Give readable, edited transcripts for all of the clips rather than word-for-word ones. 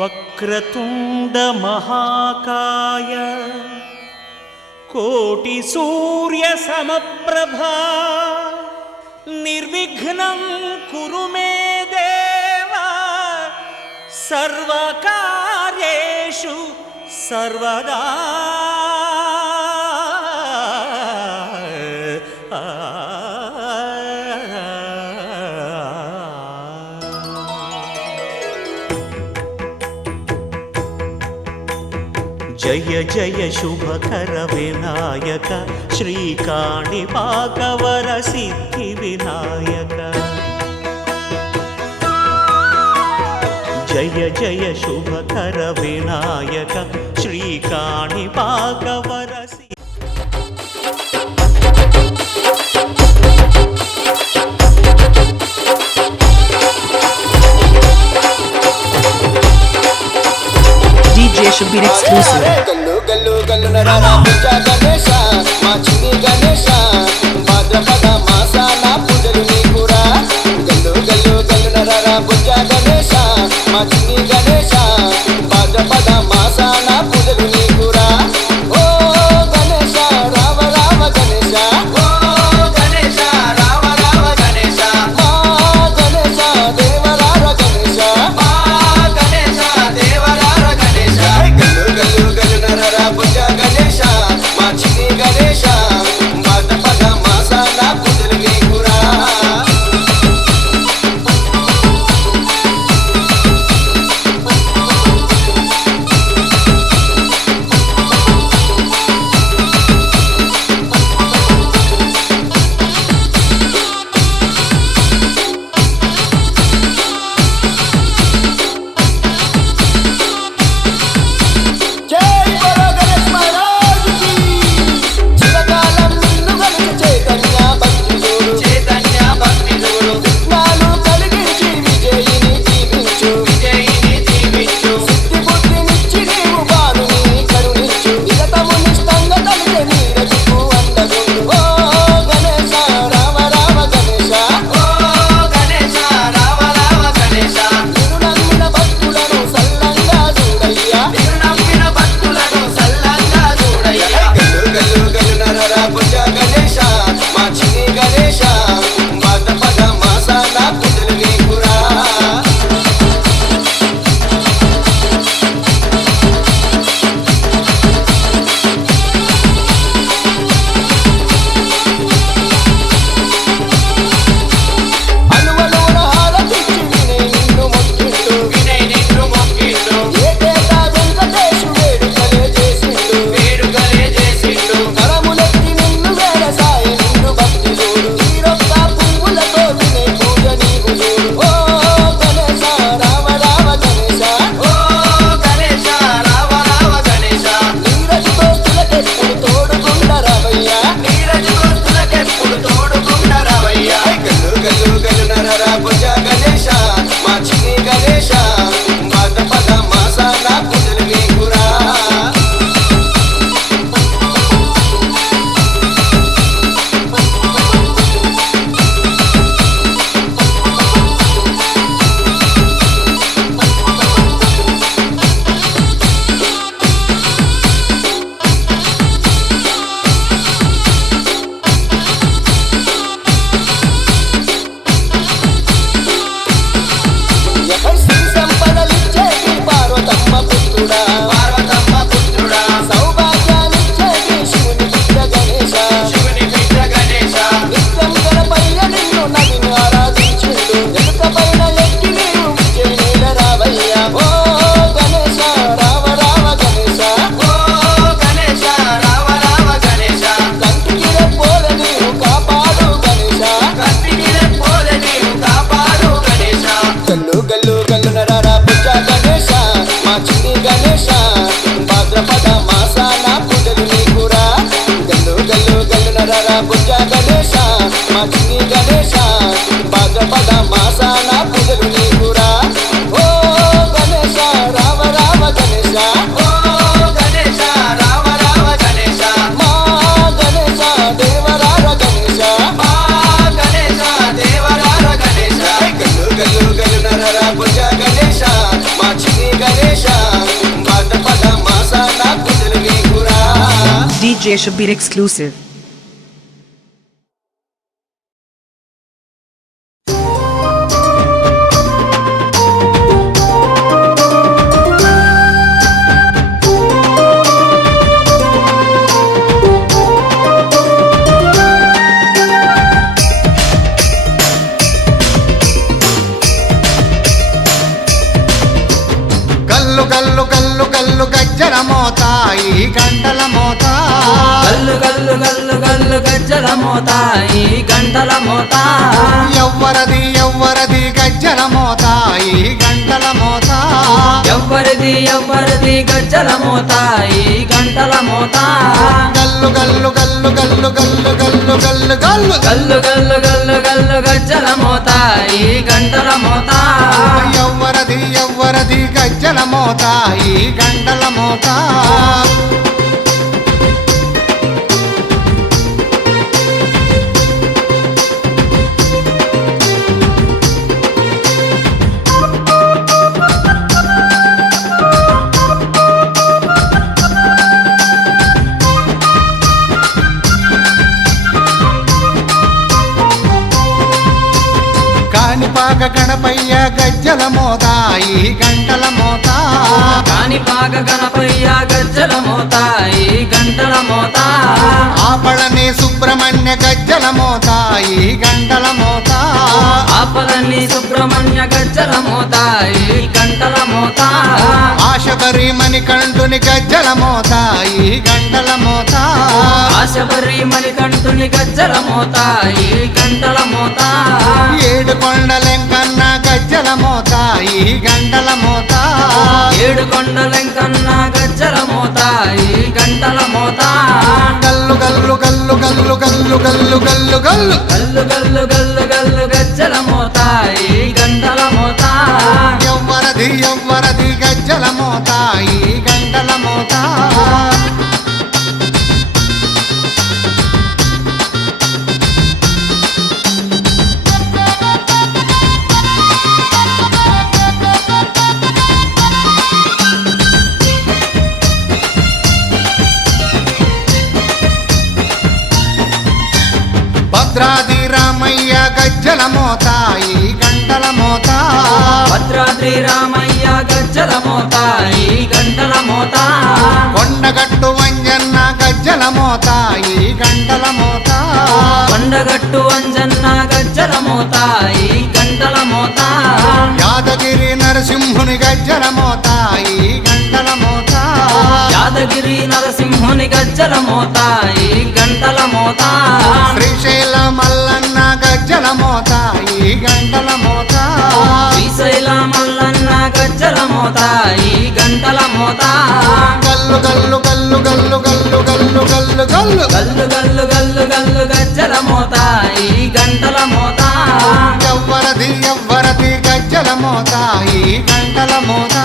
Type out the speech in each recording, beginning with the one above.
వక్రతుండ మహాకాయ కోటి సూర్య సమప్రభా నిర్విఘ్నం కురు మే దేవ సర్వకార్యేషు సర్వదా. జయ జయ శుభకర వినాయక శ్రీకాణిపాకవర సిద్ధి వినాయక. జయ జయ శుభకర Vinayaka శ్రీకాణిపాకవర DJ should be exclusive. Gallu gallu gallu narara puja ganesha ma chini ganesha bhadrapada masa na pujalu nikura. Gallu gallu gallu narara puja ganesha ma chini ganesha bhadrapada masa na pujalu nikura. Oh ganesha rava rava ganesha, oh ganesha rava rava ganesha, ma ganesha deva rava ganesha, ma ganesha deva rava ganesha. Gallu gallu gallu narara puja ganesha ma chini ganesha bhadrapada masa na pujalu nikura. Jai Bolo Ganesh Maharaj ki, Shiva DJ Shabir exclusive. కల్లు కల్లు కల్లు కల్లు గజ్జల మోత ఈ గంటల మోత గల్లు గల్లు గల్లు గల్లు గజ్జల మోత ఈ గంటల మోత ఎవ్వరది ఎవ్వరది గజ్జల మోత ఈ గంటల మోత ఎవ్వరిది ఎవ్వరిది గజ్జల మోత ఈ గంటల మోత గల్లు గల్లు గల్లు గల్లు గల్లు గల్లు గల్లు గల్లు గల్లు గల్లు గల్లు గల్లు గజ్జల మోత ఈ గంటల మోత ఎవ్వరది ఎవ్వరది గజ్జల మోత ఈ గంటల మోత కాణిపాక గణపయ్య గజ్జల మోత ఈ గంటల మోత కాణిపాక గణపయ్య గజ్జల మోత ఈ గంటల మోత ఆపళని సుబ్రహ్మణ్య గజ్జల మోత ఈ గంటల మోత ఆపలని సుబ్రహ్మణ్య గజ్జల మోత ఈ గంటల మోత ఆశబరి మణికంఠుని గజ్జల మోత ఈ గంటల మోత ఆశబరి మణికంఠుని గజ్జల మోత ఈ గంటల మోత ఏడు కొండలెంకన్న గజ్జల మోత ఈ గంటల మోత ఏడు కొండలెంకన్న గజ్జల మోత ఈ గంటల మోత గల్లు గల్లు గల్లు గల్లు గల్లు గల్లు గల్లు గల్లు గల్లు గల్లు గల్లు గల్లు గజ్జల మోత ఈ గంటల మోత ఎవ్వరది ఎవ్వరది గజ్జల మోత ఈ గంటల మోత భద్రాది రామయ్య గజ్జల మోత ఈ గంటల మోత భద్రాద్రి రామయ్య గజ్జల మోత ఈ గంటల మోత కొండగట్టు వంజన్న గజ్జల మోత ఈ గంటల మోత కొండగట్టు అంజన్న గజ్జల మోత ఈ గంటల మోత యాదగిరి నరసింహుని గజ్జల మోత ఈ గంటల మోత యాదగిరి నరసింహుని గజ్జల మోత ఈ గంటల మోత శ్రీశైల మల్లన్న గజ్జల మోత ఈ గంటల మోత శ్రీశైల మల్లన్న గజ్జల మోత ఈ గంటల మోత గల్లు గల్లు గల్లు గల్లు గల్లు గల్లు గల్లు గల్లు గల్లు గల్లు గల్లు గల్లు గజ్జల మోత ఈ గంటల మోత ఎవ్వరది ఎవ్వరది గజ్జల మోత ఈ గంటల మోత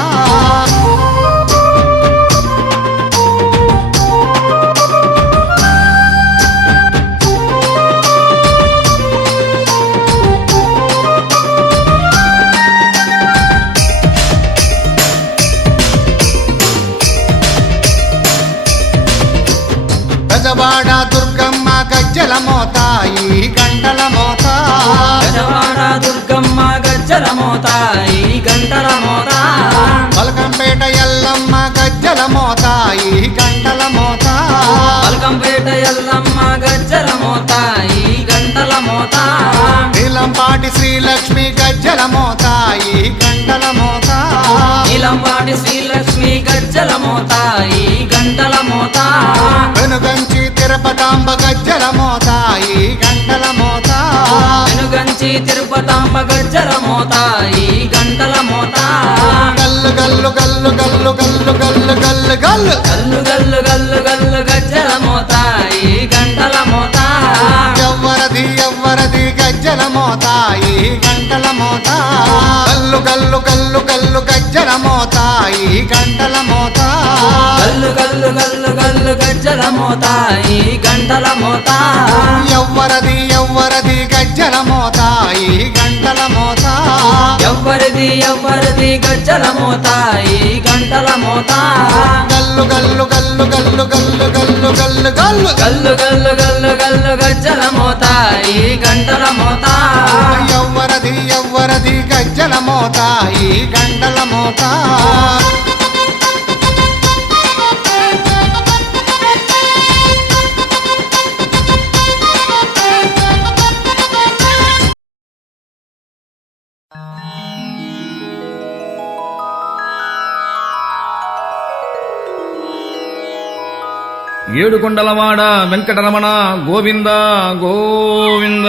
గజవాడ దుర్గమ్మ గజ్జల మోత ఈ గంటల మోత గజవాడ దుర్గమ్మ గజ్జల మోత ఈ గంటల మోత పలకంపేట ఎల్లమ్మ గజ్జల మోత ఈ గంటల మోత పలకంపేట ఎల్లమ్మ గజ్జల మోత ఈ గంటల మోత నీలంపాటి శ్రీలక్ష్మి గజ్జల మోత ఈ గంటల మోత నీలంపాటి శ్రీలక్ష్మి గజ్జల మోత ఈ గంటల మోత వెనుగంచి తిరుపతాంబ గజ్జల మోత ఈ గంటల మోత వెనుగంచి తిరుపతాంబ గజ్జల మోత ఈ గంటల మోత గల్లు గల్లు గల్లు గల్లు గల్లు గల్లు గల్లు గల్లు గల్లు గల్లు గల్లు గల్లు గజ్జల మోత ఈ గంటల మోత ఎవ్వరది ఎవ్వరది గజ్జల మోత ఈ గంటల మోత గల్లు గల్లు గల్లు గల్లు గజ్జల మోత ఈ గంటల మోత గల్లు గల్లు గల్లు గల్లు గజ్జల మోత ఈ గంటల మోత ఎవ్వరది ఎవ్వరది గజ్జల మోత ఈ గంటల మోత ఎవ్వరిది ఎవ్వరిది గజ్జల మోత ఈ గంటల మోత గల్లు గల్లు గల్లు గల్లు గల్లు గల్లు గల్లు గల్లు గల్లు గల్లు గల్లు గల్లు గజ్జల మోత ఈ గంటల మోత ఎవ్వరది ఎవ్వరది గజ్జల మోత ఈ గంటల మోత ఏడుకొండలవాడ వెంకటరమణ గోవింద గోవింద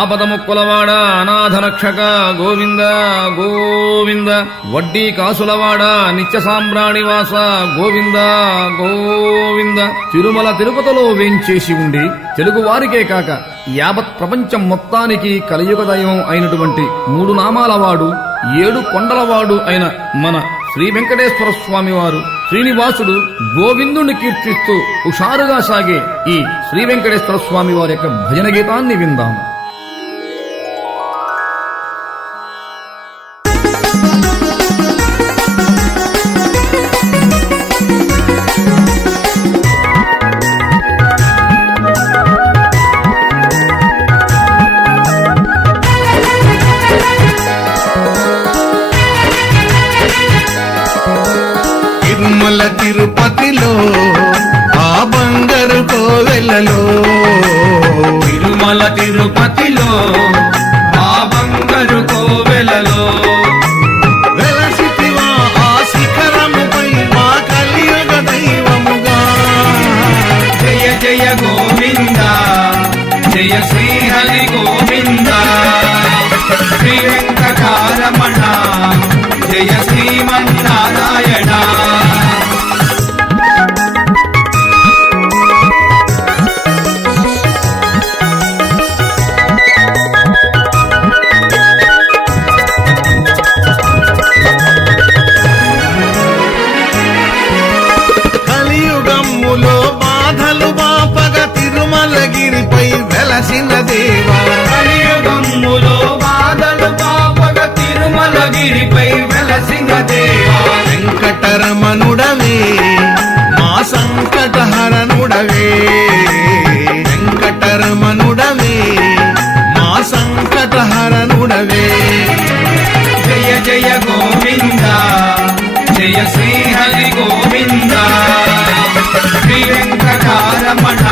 ఆపదముక్కులవాడ అనాథరక్షక గోవింద గోవింద వడ్డీ కాసులవాడ నిత్య సాంబ్రాణివాస గోవింద గోవింద తిరుమల తిరుపతిలో వేంచేసి ఉండి తెలుగు వారికే కాక యావత్ ప్రపంచం మొత్తానికి కలియుగ దైవం అయినటువంటి 3 నామాలవాడు 7 కొండలవాడు అయిన మన శ్రీ వెంకటేశ్వర స్వామి వారు శ్రీనివాసుడు గోవిందుని కీర్తిస్తూ హుషారుగా సాగే ఈ శ్రీ వెంకటేశ్వర స్వామి వారి యొక్క భజన గీతాన్ని విందాం. తిరుమల తిరుపతిలో ఆ బంగారు కోవెలలో తిరుమల తిరుపతిలో ఆ బంగారు కోవెలలో వెలసితివా ఆ శిఖరముపై మా కలియుగ దైవముగా జయ జయ గోవింద జయ శ్రీ హరి గోవింద శ్రీ వెంకటరమణ జయ శ్రీమన్నారాయణ కలియుగమ్ములో బాధలు బాపగ తిరుమలగిరిపై వెలసిన దేవా కలియుగమ్ములో బాధలు బాపగ తిరుమలగిరిపై వెలసిన దేవా వెంకటరమణుడవే మా సంకటహరణుడవే వెంకటరమణుడవే మా సంకటహరణుడవే జయ జయ గోవింద జయ శ్రీ హరి గోవింద శ్రీ వెంకటరమణ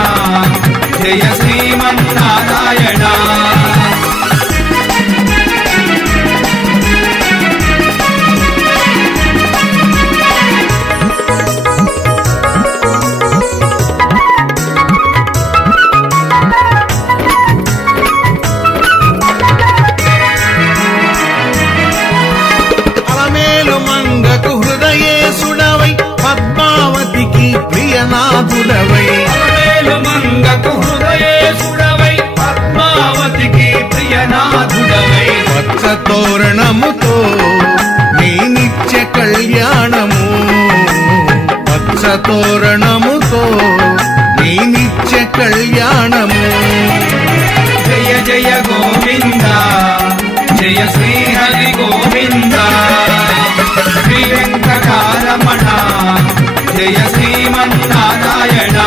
జయ శ్రీమన్నారాయణ మంగకు హృదయేశుడవై పద్మావతికి ప్రియనాథుడవై మంగకు హృదయేశుడవై పద్మావతికి ప్రియనాథుడవై పచ్చ తోరణముతో నీ నిత్య కళ్యాణము పచ్చ తోరణముతో నీ నిత్య కళ్యాణము జయ జయ గోవింద జయ శ్రీ హరి గోవింద శ్రీ వెంకటరమణ జయ శ్రీమన్నారాయణ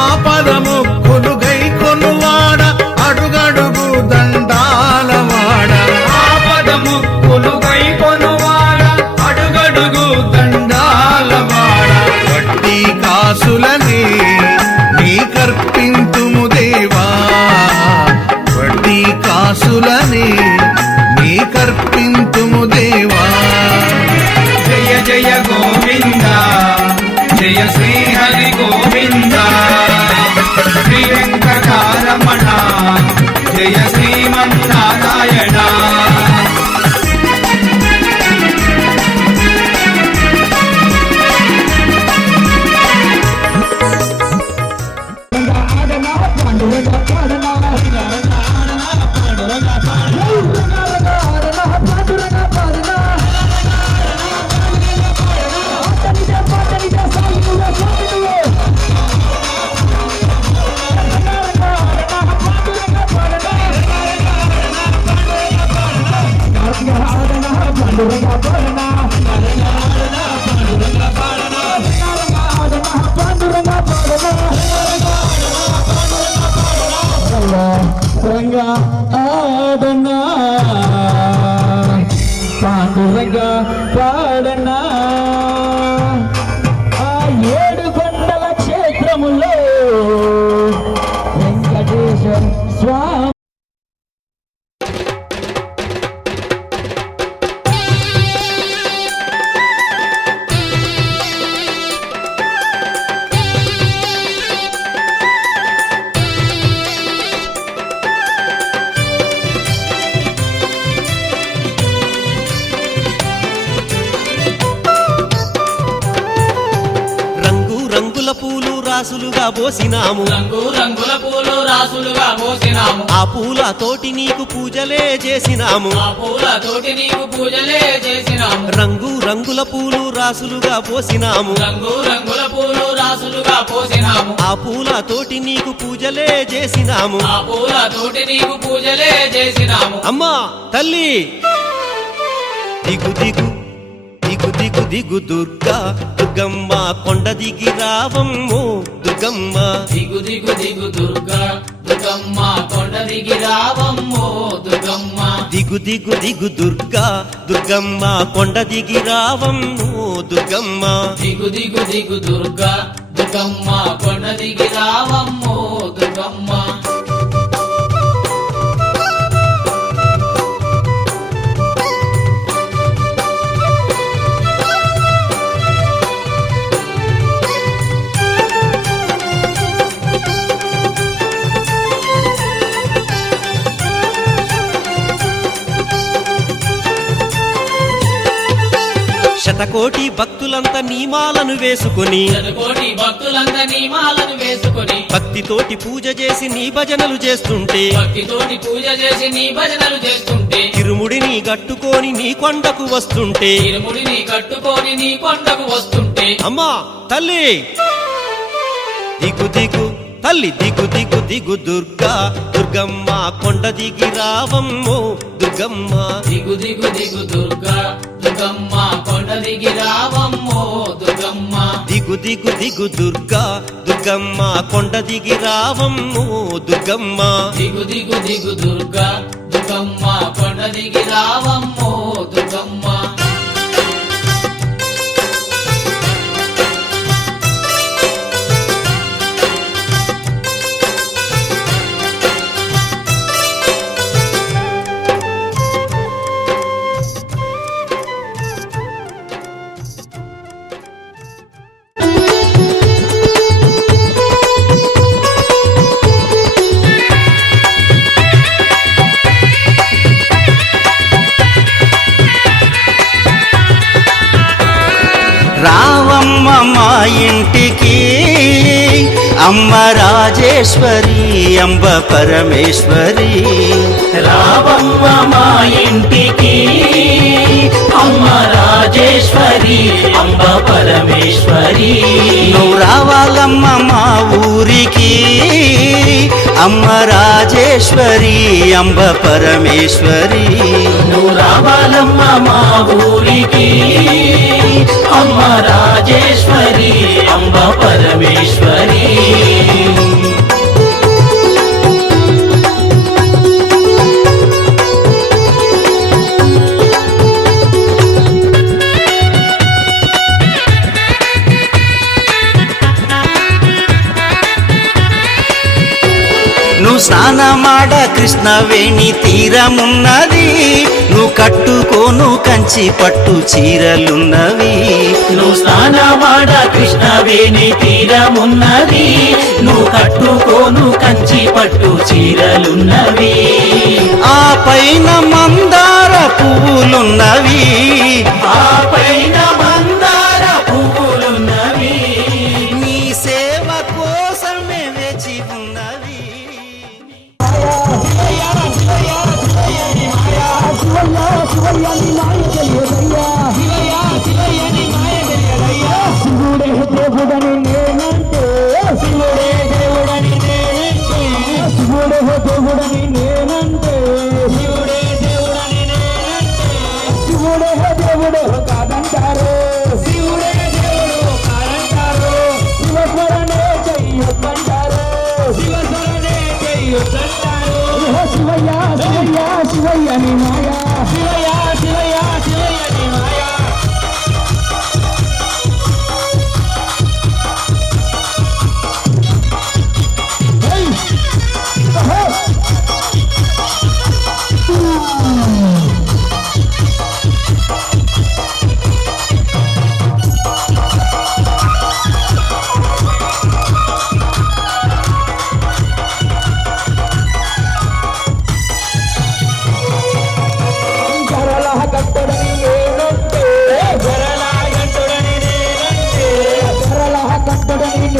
ఆపదముక్కులు గైకొనువాడ అడుగడుగు దండాలవాడ ఆపదముక్కులు గైకొనువాడ అడుగడుగు దండాలవాడ వడ్డీ కాసులని నీ కర్పింతుము దేవా వడ్డీ కాసులని నీ కర్పింతుము దేవా జయ జయ గోవింద జయ శ్రీ హరి గోవింద శ్రీ వెంకటరమణ జయ శ్రీమన్నారాయణ ఆడనా పాండురంగ పాడనా ఆ 7 కొండల క్షేత్రములో వెంకటేశ్వర స్వామి రంగుల పూలు రాసులుగా పోసినాము, రంగు రంగుల పూలు రాసులుగా పోసినాము, ఆ పూలతోటి నీకు పూజలే చేసినాము, ఆ పూలతోటి నీకు పూజలే చేసినాము, రంగుల పూలు రాసులుగా పోసినాము, రంగు రంగుల పూలు రాసులుగా పోసినాము, ఆ పూలతోటి నీకు పూజలే చేసినాము. ఆ పూలతోటి నీకు పూజలే చేసినాము. అమ్మా తల్లి దిగు దిగు దిగు దిగు దిగు దుర్గా దుర్గమ్మ కొండ దిగి రావమ్మో దుర్గమ్మ, దిగు దిగు దిగు దుర్గా దుర్గమ్మ కొండ దిగి రావమ్మో దుర్గమ్మ, దిగు దిగు దిగు దుర్గా దుర్గమ్మ కొండ దిగి రావమ్మో దుర్గమ్మ, దిగు దిగు దిగు దుర్గా దుర్గమ్మ కొండ దిగి రావమ్మో దుర్గమ్మ. శతకోటి భక్తులంతా నియమాలను వేసుకుని, శతకోటి భక్తులంతా నియమాలను వేసుకొని, భక్తితోటి పూజ చేసి నీ భజనలు చేస్తుంటే, భక్తితోటి పూజ చేసి నీ భజనలు చేస్తుంటే, తిరుముడిని గట్టుకొని నీ కొండకు వస్తుంటే, ఇరుముడిని కట్టుకొని నీ కొండకు వస్తుంటే, అమ్మా తల్లి దిగు దిగు తల్లి దిగు దిగు దిగు దుర్గా దుర్గమ్మ కొండ దిగి రావమ్మో దుర్గమ్మ, దిగు దిగు దిగు దుర్గా దుర్గమ్మ కొండ దిగి రావమ్మో దుర్గమ్మ, దిగు దిగు దిగు దుర్గా దుర్గమ్మ కొండ దిగి రావమ్మో దుర్గమ్మ, దిగు దిగు దిగు దుర్గా దుర్గమ్మ కొండ దిగి రావమ్మో దుర్గమ్మ. రావమ్మ మా ఇంటికి అమ్మ రాజేశ్వరి అంబ పరమేశ్వరి, రావమ్మ మా ఇంటికి అమ్మ రాజేశ్వరి అంబ పరమేశ్వరి, నువ్వు రావాలమ్మ మా ఊరికి అమ్మ రాజేశ్వరి అంబ పరమేశ్వరి, నువ్వు రావాలమ్మ మా ఊరికి అమ్మ రాజేశ్వరి అంబ పరమేశ్వరి. నువ్వు స్నానమాడ కృష్ణవేణి తీరమున్నది, నువ్వు కట్టుకోను కంచి పట్టు చీరలున్నవి, నువ్వు స్నానమాడ కృష్ణవేణి తీరమున్నది, నువ్వు కట్టుకోను కంచి పట్టు చీరలున్నవి, ఆ పైన మందార పువ్వులున్నవి, ఆ పైన మందార పువ్వులున్నవి, నీ సేవ కోసమే వేచి ఉన్నవి. శివుడే దేవుడని నేనంటే, శివుడే దేవుడని నేనంటే, శివుడే దేవుడని నేనంటే, శివుడే దేవుడని నేనంటే, శివుడే దేవుడు కాదంటారే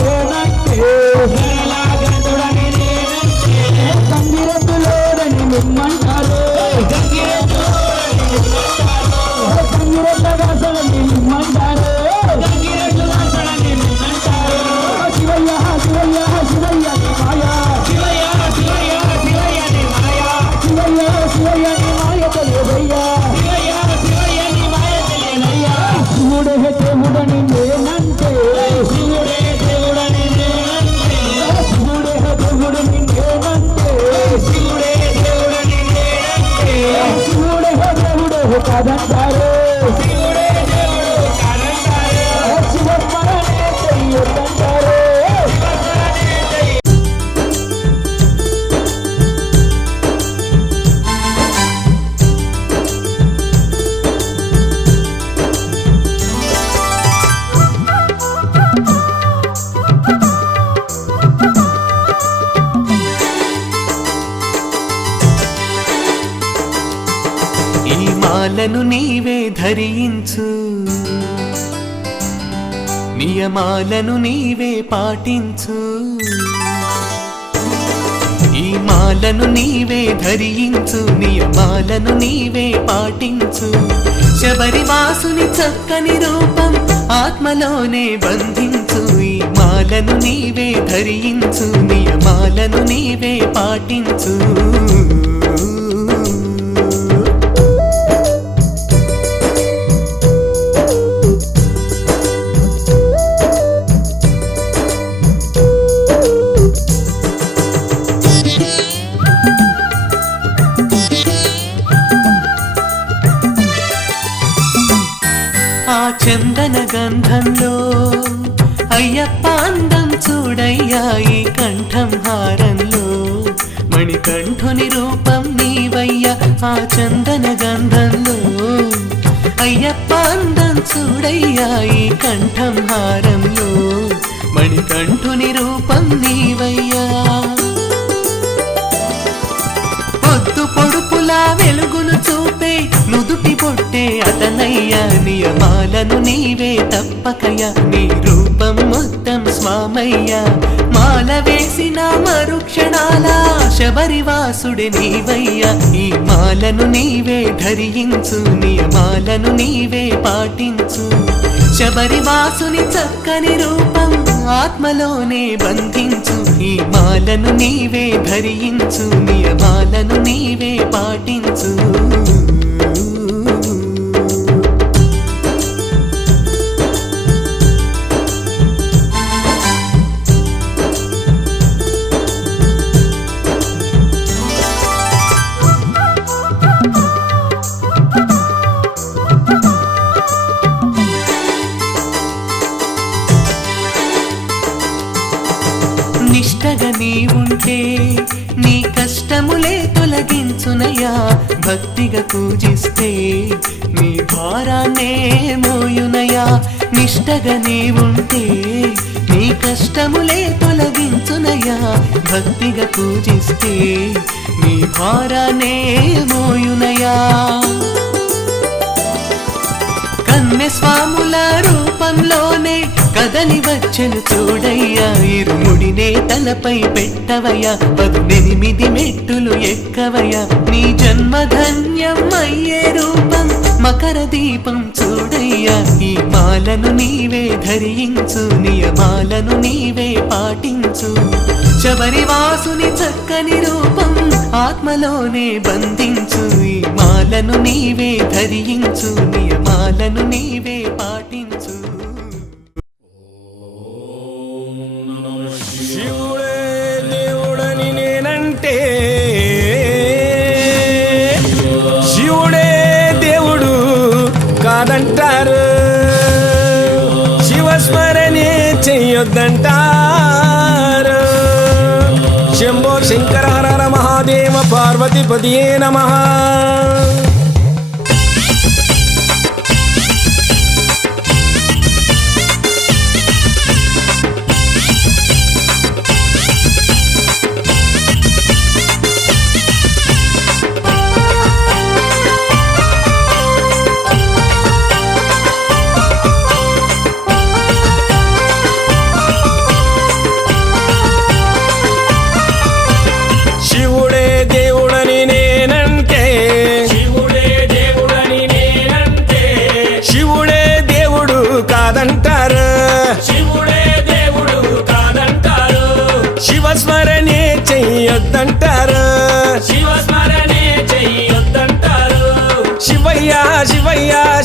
నేనంటే గంగిరెద్దుడని నేనంటే గంగిరెద్దులోడని మిమ్మంటారు గంగిరెద్దుదాసడని మిమ్మంటారు శివయ్య శివయ్య శివయ్య నీ మాయా శివయ్య శివయ్య శివయ్య నీ మాయా శివయ్య శివయ్య నీ మాయ తెలియదయ్యా శివయ్య శివయ్య నీ మాయ తెలియదయ్యా శివుడే దేవుడని నేనంటే శివుడే దేవుడని నేనంటే శివుడే దేవుడని నేనంటే శివుడే దేవుడని నేనంటే శివుడే దేవుడు కాదంటారు శివుడే దేవుడు కాదంటారు శివస్మరణే చెయ్యొద్దంటారు ఈ మాలను నీవే ధరించు, నియమాలను నీవే పాటించు. ఈ మాలను నీవే ధరించు, నియమాలను నీవే పాటించు. శబరివాసుని చక్కని రూపం ఆత్మలోనే బంధించు. ఈ మాలను నీవే ధరించు, నియమాలను నీవే పాటించు. ఆ చందన గంధంలో అయ్యప్ప అందం చూడయ్యా. ఈ కంఠం హారంలో మణికంఠుని రూపం నీవయ్యా. ఆ చందన గంధంలో అయ్యప్ప అందం చూడయ్యా. ఈ కంఠం హారంలో మణికంఠుని రూపం నీవయ్యా. పొద్దు పొడుపులా వెలుగును చూపే నుదుటి పొట్టే అతనయ్యా. నియమాలను నీవే తప్పకయ్యా. నీ రూపం మొత్తం స్వామయ్యా. మాల వేసిన మరుక్షణాల శబరివాసుడే నీవయ్యా. ఈ మాలను నీవే ధరించు, నియమాలను నీవే పాటించు. శబరివాసుని చక్కని రూపం ఆత్మలోనే బంధించు. ఈ మాలను నీవే ధరించు, నియమాలను నీవే పాటించు. నిష్టగా నీ ఉంటే నీ కష్టములే తొలగించునయా. భక్తిగా పూజిస్తే నీ భారాన్నే మోయునయా. నిష్టగా నీ ఉంటే నీ కష్టములే తొలగించునయా. భక్తిగా పూజిస్తే నీ భారాన్నే మోయునయా. కన్నె స్వాముల రూపంలోనే కదలి వచ్చెను చూడయ్యా. ఇరుముడినే తలపై పెట్టవయ్యా. 18 మెట్టులు ఎక్కవయ్యా. నీ జన్మధన్యం అయ్యే రూపం మకర దీపం చూడయ్యా. ఈ మాలను నీవే ధరించు, నియమాలను నీవే పాటించు. శబరివాసుని చక్కని రూపం ఆత్మలోనే బంధించు. ఈ మాలను నీవే ధరించు, నియమాలను నీవే పాటించు. శివుడే దేవుడని నేనంటే శివుడే దేవుడు కాదంటారు. శివస్మరణే చెయ్యొద్దంటారు. శంభో శంకర హర హర మహాదేవ పార్వతీపతియే నమః.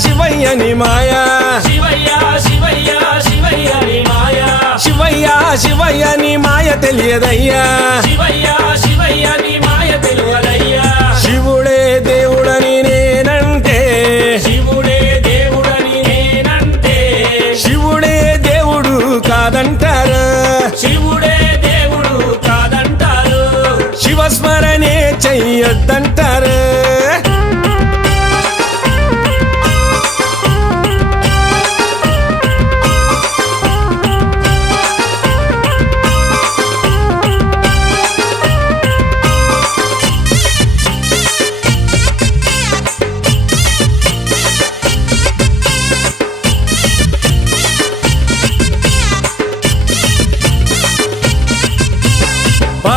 శివయ్య ని మాయా శివయ్య శివయ్య శివయ్య నీ మాయా శివయ్య శివయ్య ని మాయ తెలియదయ్యా శివయ్య శివయ్య నీ మాయ తెలియదయ్యా శివుడే దేవుడని నేనంటే శివుడే దేవుడని నేనంటే శివుడే దేవుడు కాదంటారు శివుడే దేవుడు కాదంటారు శివస్మరణే చెయ్యొద్దంటారు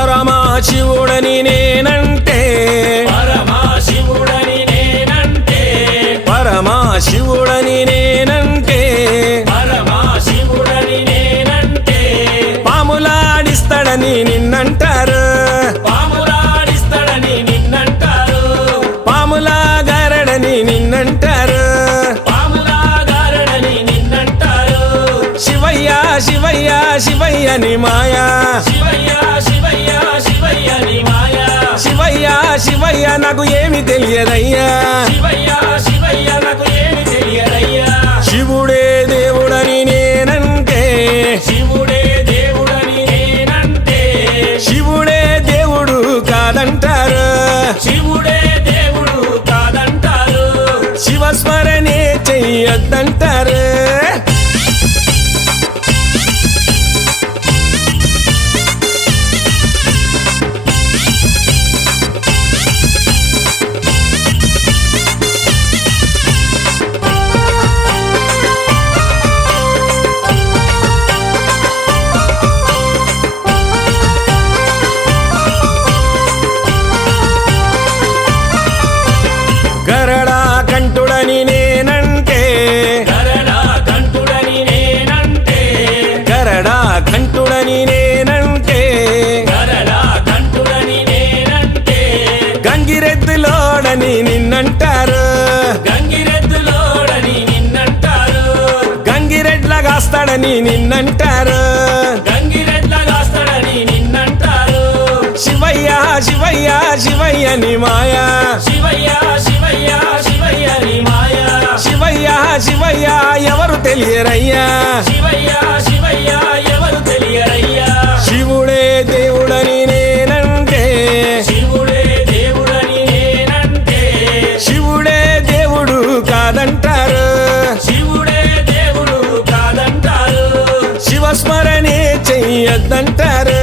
పరమశివుడని నేనంటే పరమశివుడని నేనంటే పరమశివుడని నేనంటే పరమశివుడని నేనంటే పాములాడిస్తాడని నిన్నంటారు పాములాడిస్తాడని నిన్నంటారు పాములాగారడని నిన్నంటారు పాములాగారడని నిన్నంటారు శివయ్య శివయ్య శివయ్య ని మాయా శివయ్య శివయ్య శివయ్య నీ మాయా శివయ్య శివయ్య నాకు ఏమి తెలియదయ్యా శివయ్య శివయ్య నాకు ఏమి తెలియదయ్యా శివుడే దేవుడని నేనంటే శివుడే దేవుడని నేనంటే శివుడే దేవుడు కాదంటారు శివుడే దేవుడు కాదంటారు శివస్మరణే చెయ్యొద్దంటారు గరడా కంఠుడని నేనంటే గరడా కంఠుడని నేనంటే గరడా కంఠుడని నేనంటే గరడా కంఠుడని నేనంటే గంగిరెద్దులోడని నిన్నంటారు గంగిరెద్దులోడని నిన్నంటారు గంగిరెడ్లగాస్తాడని నిన్నంటారు గంగిరెద్లగాస్తాడని నిన్నంటారు శివయ్య శివయ్య శివయ్య ని మాయా శివయ్య శివయ్య శివయ్య నీ మాయా శివయ్య శివయ్య ఎవరు తెలియరయ్యా శివయ్య శివయ్య ఎవరు తెలియరయ్యా శివుడే దేవుడని నేనంటే శివుడే దేవుడని నేనంటే శివుడే దేవుడు కాదంటారు శివుడే దేవుడు కాదంటారు శివస్మరణే చెయ్యొద్దంటారు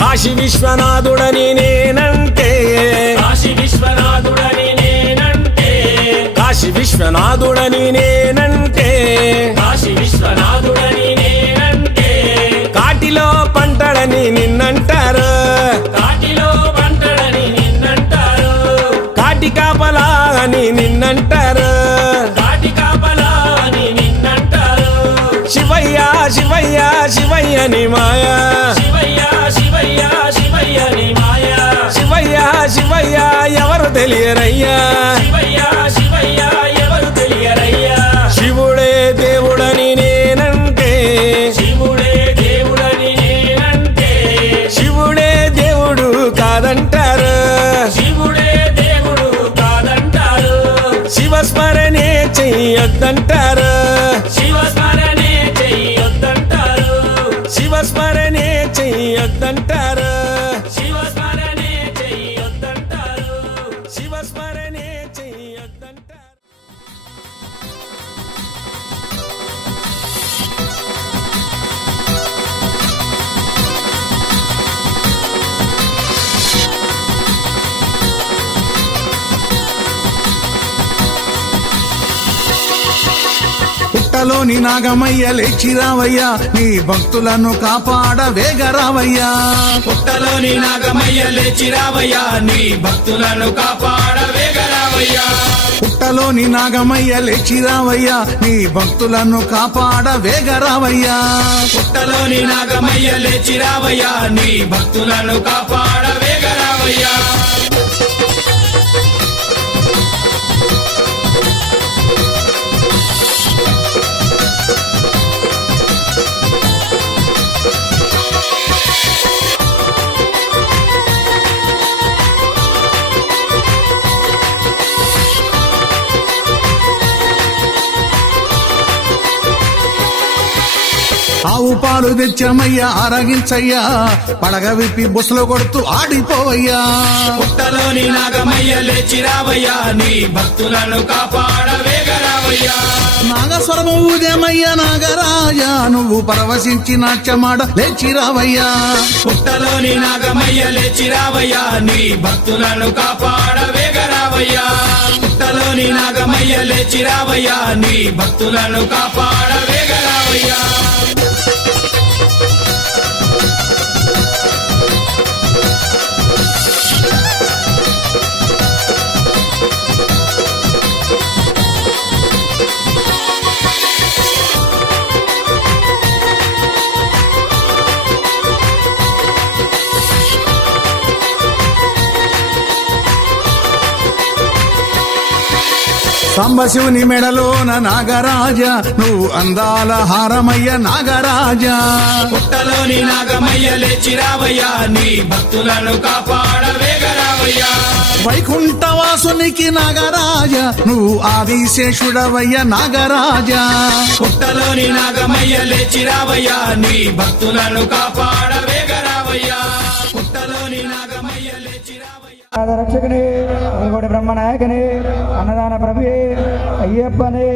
కాశీ విశ్వనాథుడని నేనంటే కాశీ విశ్వనాథుడని నేనంటే కాశీ విశ్వనాథుడని నేనంటే కాశీ విశ్వనాథుడని నేనంటే కాటిలో పంటడని నిన్నంటారు కాటిలో పంటడని నిన్నంటారు కాటి కాపలా అని నిన్నంటారు కాటి కాపలా అని నిన్నంటారు శివయ్య శివయ్య శివయ్య ని మాయా శివయ్య శివయ్య శివయ్య నీ మాయా శివయ్య శివయ్య ఎవరు తెలియరయ్యా శివయ్య శివయ్య ఎవరు తెలియరయ్యా శివుడే దేవుడని నేనంటే శివుడే దేవుడని నేనంటే శివుడే దేవుడు కాదంటారు శివుడే దేవుడు కాదంటారు శివస్మరణే చెయ్యొద్దంటారు శివస్మరణే చెయ్యొద్దంటారు శివస్మరణే చెయ్యొద్దంటారు శివస్మరణే చెయ్యొద్దంటారు శివస్మరణే చెయ్యొద్దంటారు పుట్టలోని నాగమయ్య లేచిరావయ్యా నీ భక్తులను కాపాడ వేగరావయ్యా పుట్టలోని నాగమయ్య లేచిరావయ్యా నీ భక్తులను కాపాడ వేగరావయ్యా పుట్టలోని నాగమయ్య లేచిరావయ్యా నీ భక్తులను కాపాడ వేగరావయ్యా పుట్టలోని నాగమయ్య లేచిరావయ్యా నీ భక్తులను కాపాడ వేగరావయ్యా ఆవు పాలు తెచ్చమయ్యా ఆరగించయ్యా పడగ విప్పి బుసలు కొడుతూ ఆడిపోవయ్యా పుట్టలోని నాగమయ్య లేచిరావయ్యా నీ భక్తులను కాపాడ వేగరావయ్యా నాగస్వరము ఊదేమయ్యా నాగరాజా నువ్వు పరవశించి నాట్యమాడ లేచిరావయ్యా పుట్టలోని నాగమయ్య లేచిరావయ్యా నీ భక్తులను కాపాడ వేగరావయ్యా పుట్టలోని నాగమయ్య లేచిరావయ్యా నీ భక్తులను కాపాడ వేగరావయ్యా సాంబశివుని మెడలోన నాగరాజా నువ్వు అందాల హారమయ్య నాగరాజా పుట్టలోని నాగమయ్య లేచిరావయ్యా నీ భక్తులను కాపాడ వేగరావయ్యా వైకుంఠవాసునికి నాగరాజా నువ్వు ఆదిశేషుడవయ్య నాగరాజా పుట్టలోని నాగమయ్య లేచిరావయ్యా నీ భక్తులను కాపాడ వేగరావయ్యా పుట్టలోని నాగమయ్య లేచిరావయ్యా రక్షకనే ఇంకోటి బ్రహ్మనాయకనే అన్నదాన ప్రభుయే అయ్యప్పనే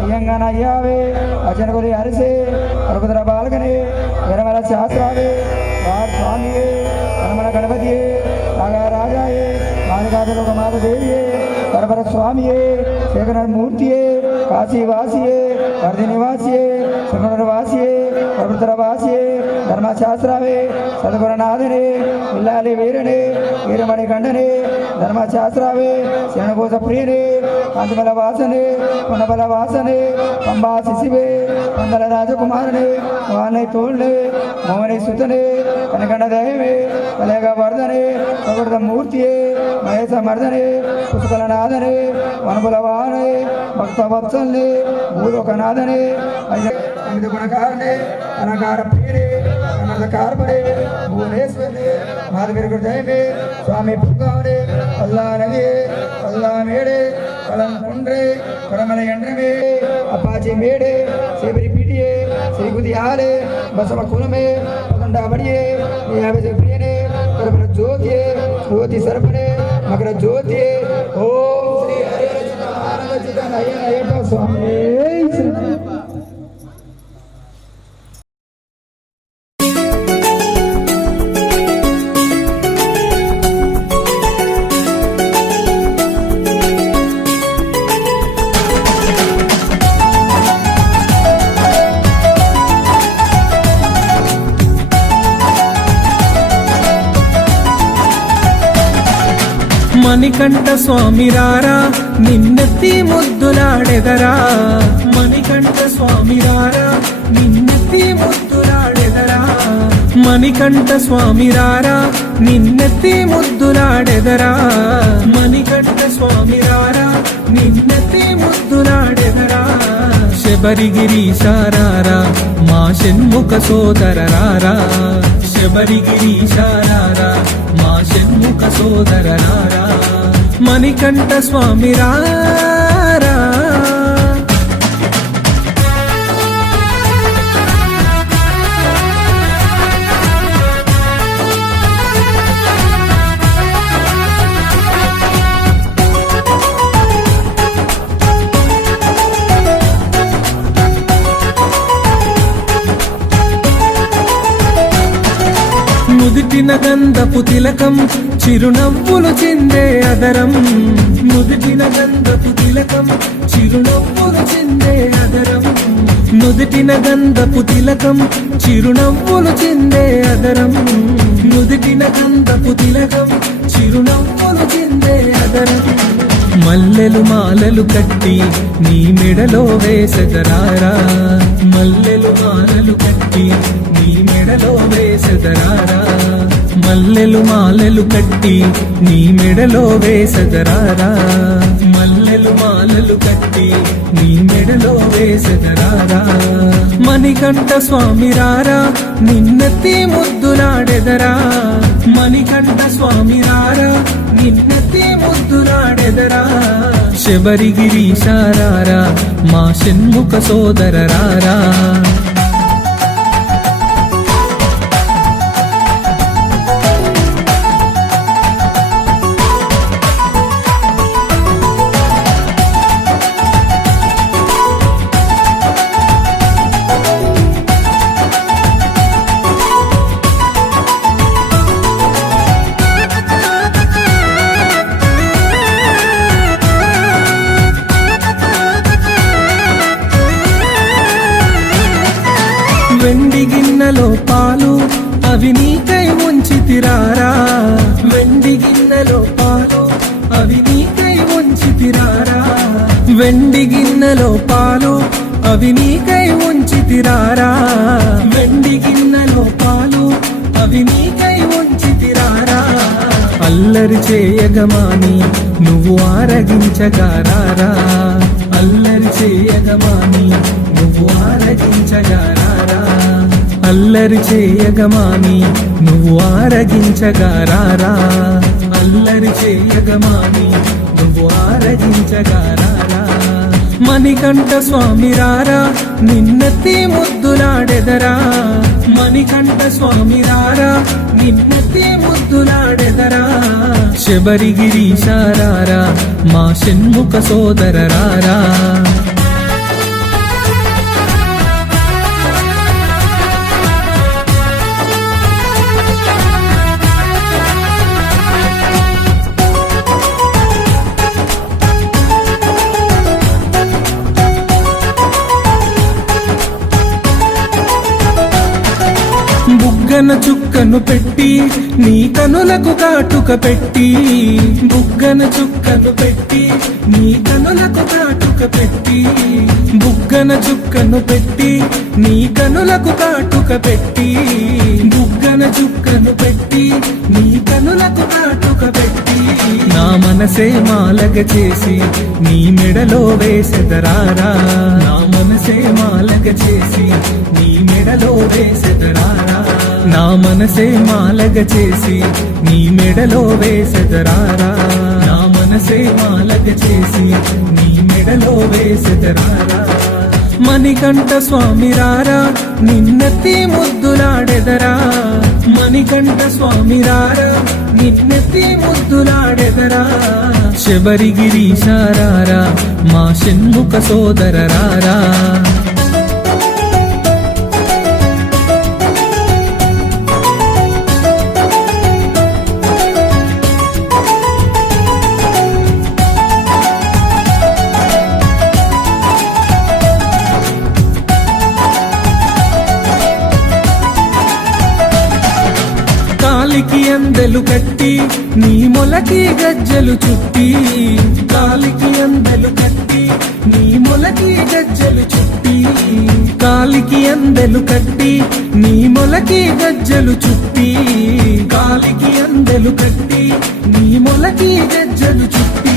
అయ్యంగాన అయ్యావే అచనగురి అరిసే అరుగుదర బాలకనే విరమల శాస్త్రావే వార్ స్వామియే హనుమల గణపతియే నాగరాజాయే మానగాదుల మాధదేవియే పరపర స్వామియే శేఖర మూర్తియే కాశీవాసియే వర్ధి నివాసియే సుగుణవాసియే పర్వతర వాసియే ధర్మశాస్త్రావే సద్గురునాథనే ఇల్లాలి వీరనే వీరమణి కండనే ధర్మశాస్త్రావే శరణకోశ ప్రియనే కాంతిమల వాసనే పునబల వాసనే పంబా శిశివే పందల రాజకుమారనే వానై తోళ్ళే మోహని సుతనే కనకండ దయమే కలగ వర్ధనే ప్రకృత మూర్తియే మహేశ మర్దనే పుష్కల నాథనే వనపుల వాహనే భక్త వత్సల్నే భూలోకనాథనే ఐదు గుణకారనే అనకార ప్రియనే అనర్థకార్పణే భువనేశ్వరనే మాధవీర జయమే స్వామి పుంగావనే అల్లా నదియే అల్లా మేడే కలం కుండ్రే కడమల ఎండ్రమే అపాచి మేడే సేబరి పీటియే శ్రీగుది ఆలే బసవ కులమే పదండా బడియే నియావేశ ప్రియనే కడమల జ్యోతియే జ్యోతి సర్పనే మకర జ్యోతియే ఓం శ్రీ హరిహర ఆనంద చిత్త అయ్యప్ప స్వామి మణికంఠ స్వామి రారా నిన్నెత్తి ముద్దులాడెదరా మణికంఠ స్వామి రారా నిన్నెత్తి ముద్దులాడెదరా మణికంఠ స్వామి రారా నిన్నెత్తి ముద్దులాడెదరా మణికంఠ స్వామి రారా నిన్నెత్తి ముద్దులాడెదరా శబరిగిరి సారారా మా షణ్ముఖ సోదరరారా శబరిగిరి సారారా మా షణ్ముఖ సోదరరారా మణికంఠ స్వామి రారా నుదిటిన గంధపు తిలకం చిరునవ్వులు చిందే అదరం నుదిటిన గంధపు తిలకం చిరునవ్వులు చిందే అదరం నుదిటిన గంధపు తిలకం చిరునవ్వులు చిందే అదరం నుదిటిన గంధపు తిలకం చిరునవ్వులు చిందే అదరం మల్లెలు మాలలు కట్టి నీ మెడలో వేసెదరారా మల్లెలు మాలలు కట్టి నీ మెడలో వేసెదరారా మల్లెలు మాలలు కట్టి నీ మెడలో వేసెదరారా మల్లెలు మాలలు కట్టి నీ మెడలో వేసెదరారా మణికంఠ స్వామి రారా నిన్నెత్తి ముద్దులాడెదరా మణికంఠ స్వామి రారా నిన్నెత్తి ముద్దులాడెదరా శబరిగిరీశారారా మా షణ్ముఖ సోదరరారా వెండి గిన్నెలో పాలు అవి నీకై ఉంచితిరారా వెండి గిన్నెలో పాలు అవి నీకై ఉంచితిరారా వెండి గిన్నెలో పాలు అవి నీకై ఉంచితిరారా వెండి గిన్నెలో పాలు అవి నీకై ఉంచితిరారా అల్లరి చేయగమాని నువ్వు ఆరగించగారారా అల్లరి చేయగమాని నువ్వు ఆరగించగారారా అల్లరి చేయగమాని నువ్వు ఆరగించగారారా అల్లరి చేయగమాని నువ్వు ఆరగించగారారా మణికంఠ స్వామి రారా నిన్నెత్తి ముద్దులాడెదరా మణికంఠ స్వామి రారా నిన్నెత్తి ముద్దులాడెదరా శబరిగిరీశారారా మా షణ్ముఖ సోదరరారా బుగ్గన చుక్కను పెట్టి నీ కనులకు కాటుక పెట్టి బుగ్గన చుక్కను పెట్టి నీ కనులకు కాటుక పెట్టి బుగ్గన చుక్కను పెట్టి నీ కనులకు కాటుక పెట్టి బుగ్గన చుక్కను పెట్టి నీ కనులకు కాటుక పెట్టి నా మనసే మాలగ చేసి నీ మెడలో వేసెదరారా నా మనసే మాలగ చేసి నీ మెడలో వేసెదరారా నా మనసే మాలగ చేసి నీ మెడలో వేసెదరారా నా మనసే మాలగ చేసి నీ మెడలో వేసెదరారా మణికంఠ స్వామి రారా నిన్నెత్తి ముద్దులాడెదరా మణికంఠ స్వామి రారా నిన్నెత్తి ముద్దులాడెదరా శబరిగిరీశారారా మా షణ్ముఖ సోదరరారా కాలికి అందెలు కట్టి నీ మొలకి గజ్జలు చుట్టి కాలికి అందెలు కట్టి నీ మొలకి గజ్జలు చుట్టి కాలికి అందెలు కట్టి నీ మొలకి గజ్జలు చుట్టి కాలికి అందెలు కట్టి నీ మొలకి గజ్జలు చుట్టి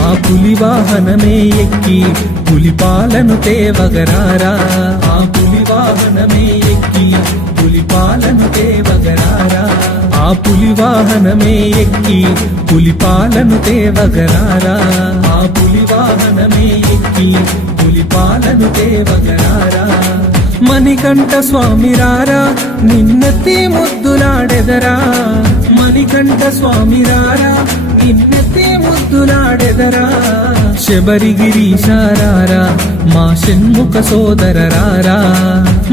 ఆ పులి వాహనమే ఎక్కి పులి పాలను తేవగరారా ఆ పులి వాహనమే ఎక్కి పులి పాలను తేవగరారా ఆ పులి వాహనమే ఎక్కి పులి పాలను తేవగరారా ఆ పులి వాహనమే ఎక్కి పులి పాలను తేవగరారా మణికంఠ స్వామి రారా నిన్నెత్తి ముద్దులాడెదరా మణికంఠ స్వామి రారా నిన్నెత్తి ముద్దులాడెదరా శబరిగిరీశారారా మా షణ్ముఖ సోదరరారా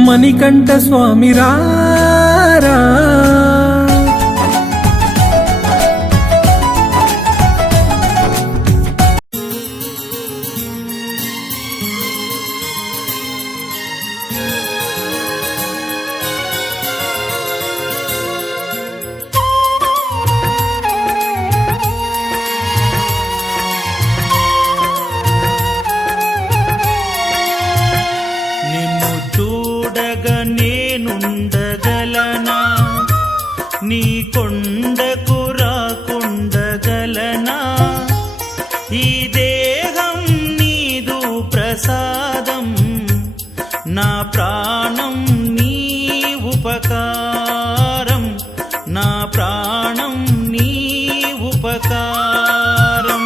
మణికంఠ స్వామి రారా కొండకు రాకుండగలనా ఈ దేహం నీదు ప్రసాదం నా ప్రాణం నీ ఉపకారం నా ప్రాణం నీ ఉపకారం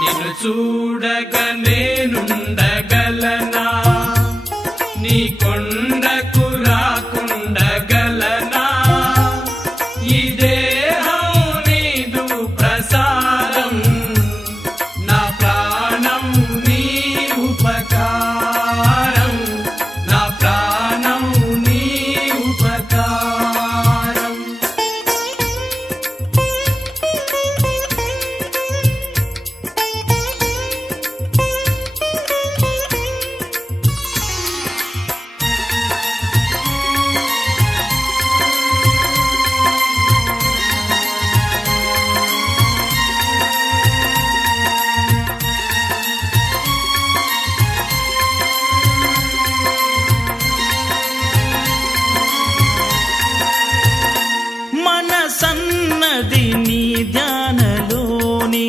నిన్ను చూడగా నేనుండగలనా నీ కొండకు రాకుండగలనా ఈ దేహం నీదు ప్రసాదం నా ప్రాణం నీ ఉపకారం నా ప్రాణం నీ ఉపకారం మనసన్నది నీ ధ్యానలోనే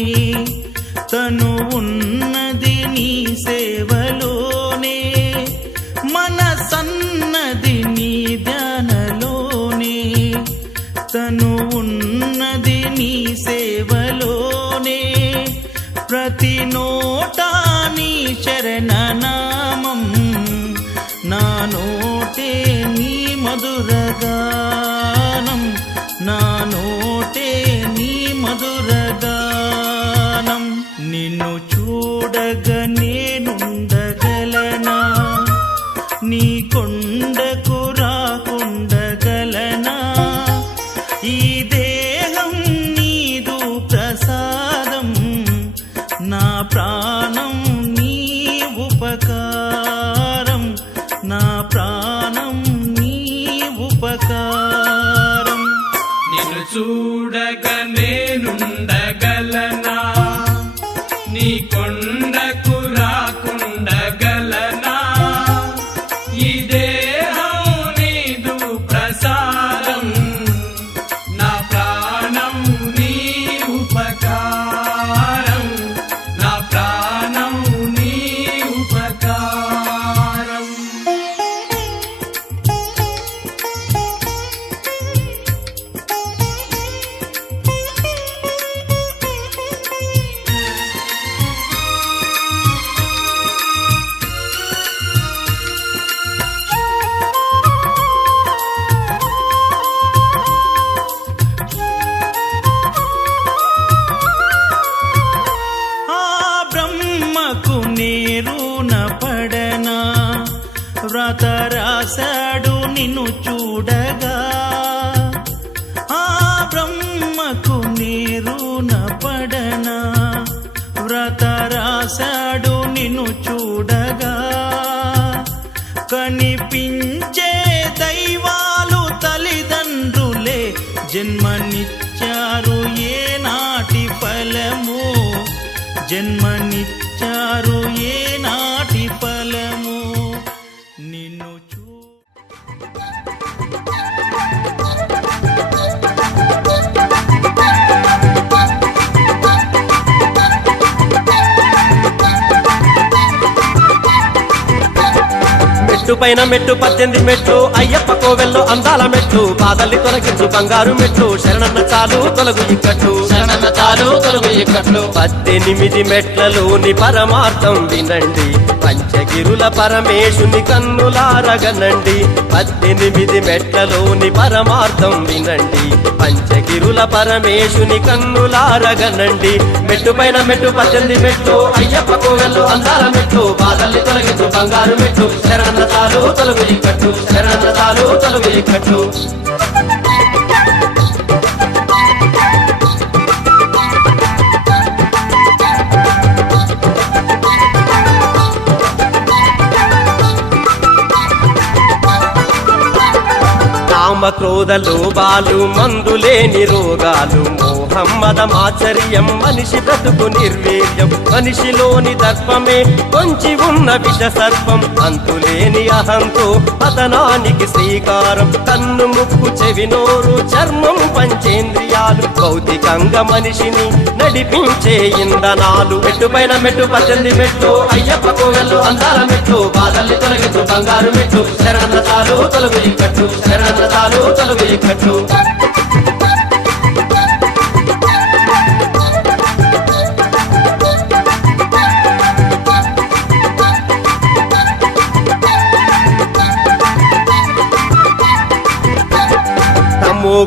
తను ఉన్నది నీ సేవలోనే మనసన్నది నీ ధ్యానలోనే తను ఉన్నది నీ సేవలోనే ప్రతి నోటా నీ శరణనామం నా నోటే నీ మధురగానం నా నోటే నీ మధురగానం నిన్ను చూడగా నేనుండగలనా నీ కొండకు రాకుండగలనా ఈ దేహం నీదు ప్రసాదం నా ప్రాణం నీ ఉపకారం నా ప్రాణం నీ ఉపకారం నిన్ను చూడగా నేనుండగలనా నీ కొండకు రాకుండగలనా ఈ దేహం నీదు ప్రసాదం నా ప్రాణం నీ ఉపకారం నా ప్రాణం నీ ఉపకారం ఆ బ్రహ్మకు నేరున పడనా వ్రత రాశాడు నిన్ను చూడగా ఆ బ్రహ్మకు నేరున పడనా వ్రత రాశాడు నిన్ను చూడగా కనిపించే దైవాలు తల్లిదండ్రులే జన్మనిచ్చారు ఏ నాటి ఫలము జన్మనిచ్చారు ఏ నాటి ఫలము నిన్ను మెట్టు పైన మెట్టు 18 మెట్లు అయ్యప్ప కోవెల్లో అందాల మెట్లు బాధల్ని తొలగించు బంగారు మెట్లు శరణన్న చాలు తొలగు ఇక్కట్లు శరణన్న చాలు తొలగు ఇక్కట్లు 18 మెట్లలోని పరమార్థం వినండి పంచగిరుల పరమేశుని కన్నులారగనండి 18 మెట్లలోని పరమార్థం వినండి పంచగిరుల పరమేశుని కన్నులారగనండి మెట్టు పైన మెట్టు 18 మెట్లు అయ్యప్ప కోవెల్లో అందాల మెట్లు బాధల్ని తొలగించు బంగారు మెట్లు శరణన్న చాలు తొలగు ఇక్కట్లు శరణన్న చాలు తొలగు ఇక్కట్లు కామ క్రోధ లోభాలు మందులేని రోగాలు మోహ లోభం మదమాచర్యం మనిషి బ్రతుకు నిర్వీర్యం మనిషిలోని దర్పమే కొంచి ఉన్న విష సర్పం అంతులేని అహంతో పతనానికి శ్రీకారం కన్ను ముక్కు చెవి నోరు చర్మం పంచేంద్రియాలు భౌతికంగా మనిషిని నడిపించే ఇంధనాలు మెట్టు పైన మెట్టు 18 మెట్లు అయ్యప్ప కోవెల్లో అందాల మెట్లు బాధల్ని తొలగించు బంగారు మెట్లు శరణతాలు తొలగు ఇక్కట్లు శరణతాలు తొలగు ఇక్కట్లు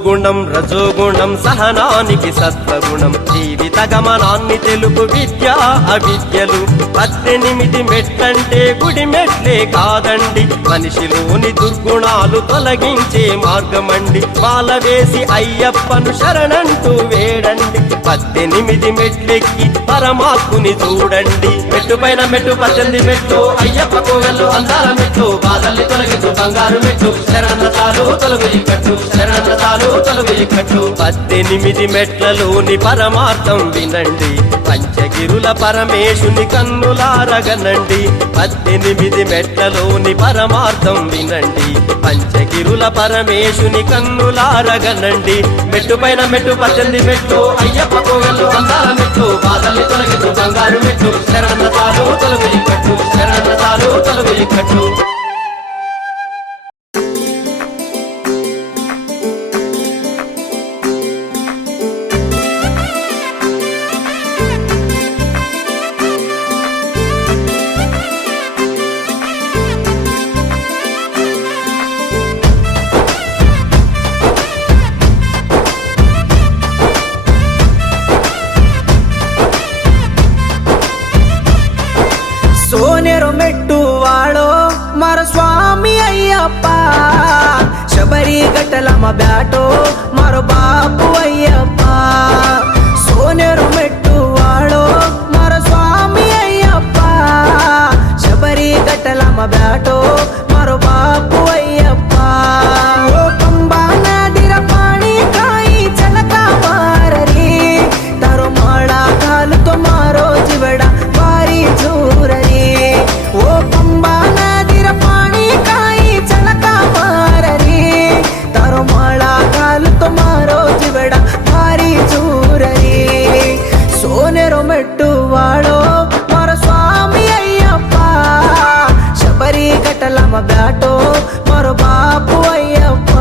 గుణం రజోగుణం సహనానికి సత్వగుణం జీవిత గమనాన్ని తెలుపు విద్య అవిద్యలు 18 మెట్లంటే గుడి మెట్లే కాదండి మనిషిలోని దుర్గుణాలు తొలగించే మార్గమండి మాల వేసి అయ్యప్పను శరణంటూ వేడండి 18 మెట్లెక్కి పరమాత్ముని చూడండి మెట్టు పైన మెట్టు 18 మెట్లు అయ్యప్ప కోవెల్లో అందాల మెట్లు బాధల్ని తొలగించు బంగారు మెట్లు శరణతాలు తొలగు ఇక్కట్లు శరణతాలు తొలగు ఇక్కట్లు 18 మెట్లలోని పరమార్థం వినండి పంచగిరుల పరమేశుని కన్నులారగనండి 18 మెట్లలోని పరమార్థం వినండి పంచగిరుల పరమేశుని కన్నులారగనండి మెట్టు పైన మెట్టు 18 మెట్లు అయ్యప్ప కోవెల్లో అందాల మెట్లు బాధల్ని తొలగించు బంగారు మెట్లు శరణతాలు తొలగు ఇక్కట్లు శరణతాలు తొలగు ఇక్కట్లు ಸೋನೆರು ಮೆಟ್ಟು ವಾಳೋ ಮರ ಸ್ವಾಮಿ ಅಯ್ಯಪ್ಪ ಶಬರಿ ಗಟ್ಟಲಮ ಬ್ಯಾಟೋ ಮರ ಬಾಪು ಅಯ್ಯಪ್ಪ ಸೋನೆರು ಮೆಟ್ಟು ವಾಳೋ ಮರ ಸ್ವಾಮಿ ಅಯ್ಯಪ್ಪ ಶಬರಿ ಗಟ್ಟಲಮ ಬ್ಯಾಟೋ ಮರ ಬಾಪು ಅಯ್ಯಪ್ಪ ಓ ಪಂಬಾ ನದಿರ ಪಾಣಿ ಕಾಯಿ ಚಲಕ ಮಾರರಿ ತಾರೋ ಮಾಡ ಕಾಲು ತೋ ಮಾರೋ ಜಿವಡ ಬಾರಿ ಜೂರರಿ ಓ ಪಂಬಾ ನದಿರ ಪಾಣಿ ಕಾಯಿ ಚಲಕ ಮಾರರಿ ತಾರೋ ಮಾಳ ಕಾಲು ತೋ ಮಾರೋ ಜಿವಡ ಬಾರಿ ಜೂರರಿ ಸೋನೆರೋ ಮೆಟ್ಟು ವಾಳೋ ಮಾರ ಸ್ವಾಮಿ ಅಯ್ಯಪ್ಪ ಶಬರಿ ಕಟಲಮ ಬ್ಯಾಟೋ ಮಾರೋ ಬಾಪು ಅಯ್ಯಪ್ಪ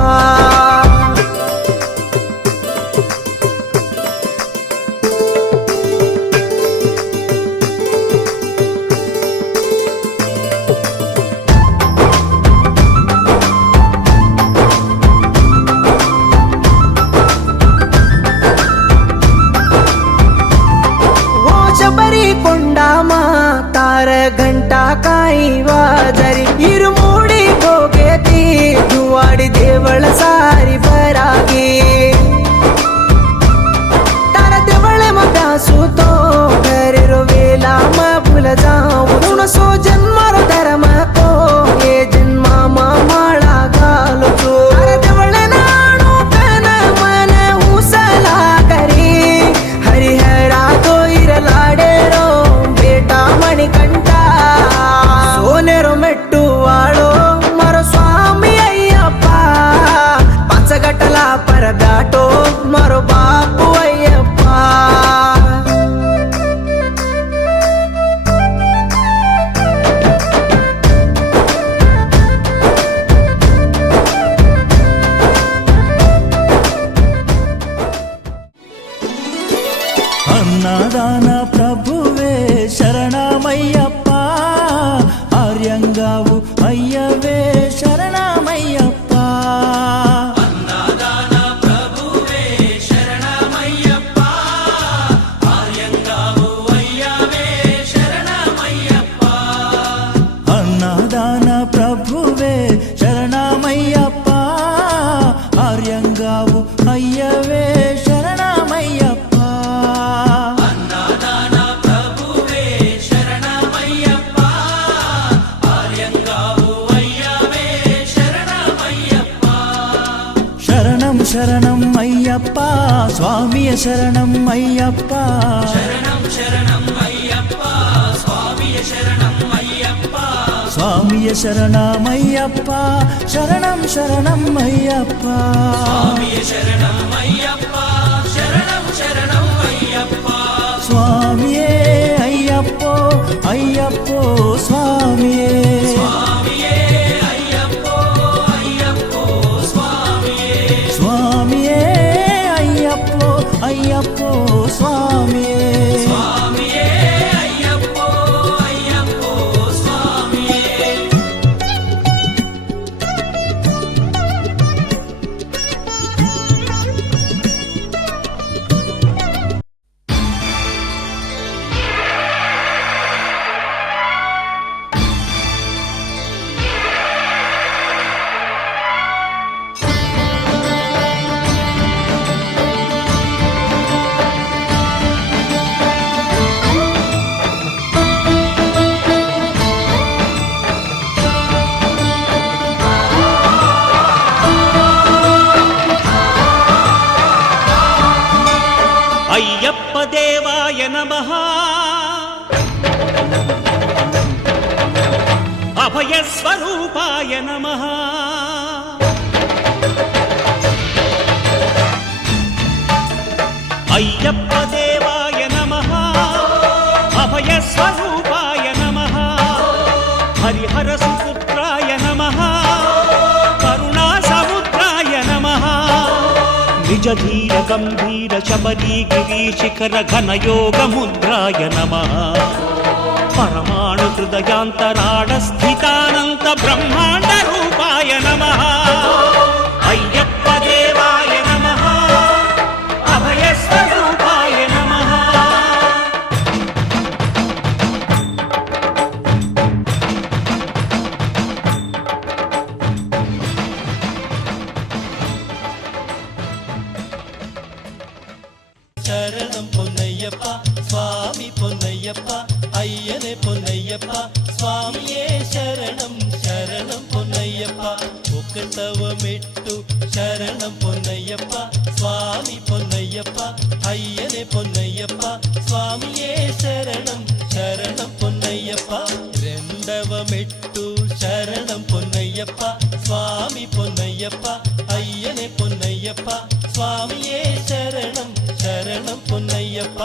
ಶಬರಿ ಕೊಂಡಾಮ ತಾರ ಘಂಟಾ ಕಾಯಿವಾ ಜರಿ ಇರುಮೂಡಿ ಹೋಗೇತಿ ದುವಾಡಿ ದೇವಳ ಸಾರಿ ಬರಾಗಿ ತಾರ ದೇವಳ ಮಬ್ಯಾಸು ತೋ ಕರೆರೋ ವೇಲ ಮ ಭುಲ ಜಾವು ಉಣಸೋ ಜನ್ಮರೋ ಧರ್ಮ ಕೋ ಏ ಜನ್ಮ ಮಾಳ ಗಾಲು ತಾರ ದೇವಳ ನಾಡು ಕನ ಮನ ಉಸಲ ಕರಿ ಹರಿಹರ ದೋ ಇರಲಾಡೇರೋ ಬೇಟಾ ಮಣಿಕಂಠ ಸೋನೆರೋ ಮೆಟ್ಟು ವಾಳೋ ಮರ ಸ್ವಾಮಿ ಅಯ್ಯಪ್ಪ ಪಂಚಗಟ್ಟಲ ಪರ ಬ್ಯಾಟೋ ಮರೋ ಬಾಪು ಅಯ್ಯಪ್ಪ ಅನ್ನದಾನ ಪ್ರಭುವೇ ಶರಣಮಯ್ಯಪ್ಪ ಆರ್ಯಂಗಾವು ಅಯ್ಯವೇ ಶರಣಮಯ್ಯಪ್ಪ ಅನ್ನದಾನ ಪ್ರಭುವೇ ಶರಣಮಯ್ಯಪ್ಪ ಆರ್ಯಂಗಾವು ಅಯ್ಯವೇ ಶರಣಮಯ್ಯಪ್ಪ ಅನ್ನದಾನ ಪ್ರಭುವೇ ಶರಣಮಯ್ಯಪ್ಪ ಆರ್ಯಂಗಾವು ಅಯ್ಯವೇ ಶರಣಮಯ್ಯಪ್ಪ ಅನ್ನದಾನ ಪ್ರಭುವೇ ಶರಣಮಯ್ಯಪ್ಪ ಆರ್ಯಂಗಾವು ಅಯ್ಯವೇ స్వామియ శరణం అయ్యప్ప శరణం శరణం అయ్యప్ప స్వామియ శరణం అయ్యప్ప స్వామియ శరణమయ్యప్ప శరణం శరణం అయ్యప్ప స్వామియ శరణం అయ్యప్ప శరణం శరణం అయ్యప్ప స్వామియే అయ్యప్పో అయ్యప్పో స్వామియే స్వామియే అయ్యప్పో అయ్యప్పో స్వామియే స్వామియే అయ్యప్పో అయ్యప్పో స్వామియే స్వామియే అయ్యప్పో అయ్యప్పో స్వామియే అయ్యప్ప దేవాయ నమః అభయస్వరూపాయ నమః అయ్యప్ప దేవాయ నమః అభయస్వరూపాయ నమః హరిహర సుపుత్రాయ నమః కరుణా సముద్రాయ నమః నిజ ధీర గంభీర శబరీ గిరీశిఖర ఘనయోగ ముద్రాయ నమః పరమాణు హృదయాంతరాడ స్థితానంత బ్రహ్మాండ రూపాయ నమః అయ్యప్ప దేవాయ నమః అభయస్వరూపాయ నమః శరణం పొన్నయ్యప్ప స్వామి పొన్నయ్యప్ప అయ్యనే పొన్నయ్యప్ప స్వామియే శరణం శరణం పొన్నయ్యప్ప ఒకటవ మెట్టు శరణం పొన్నయ్యప్ప స్వామి పొన్నయ్యప్ప అయ్యనే పొన్నయ్యప్ప స్వామియే శరణం శరణం పొన్నయ్యప్ప రెండవ మెట్టు శరణం పొన్నయ్యప్ప స్వామి పొన్నయ్యప్ప అయ్యనే పొన్నయ్యప్ప స్వామియే శరణం శరణం పొన్నయ్యప్ప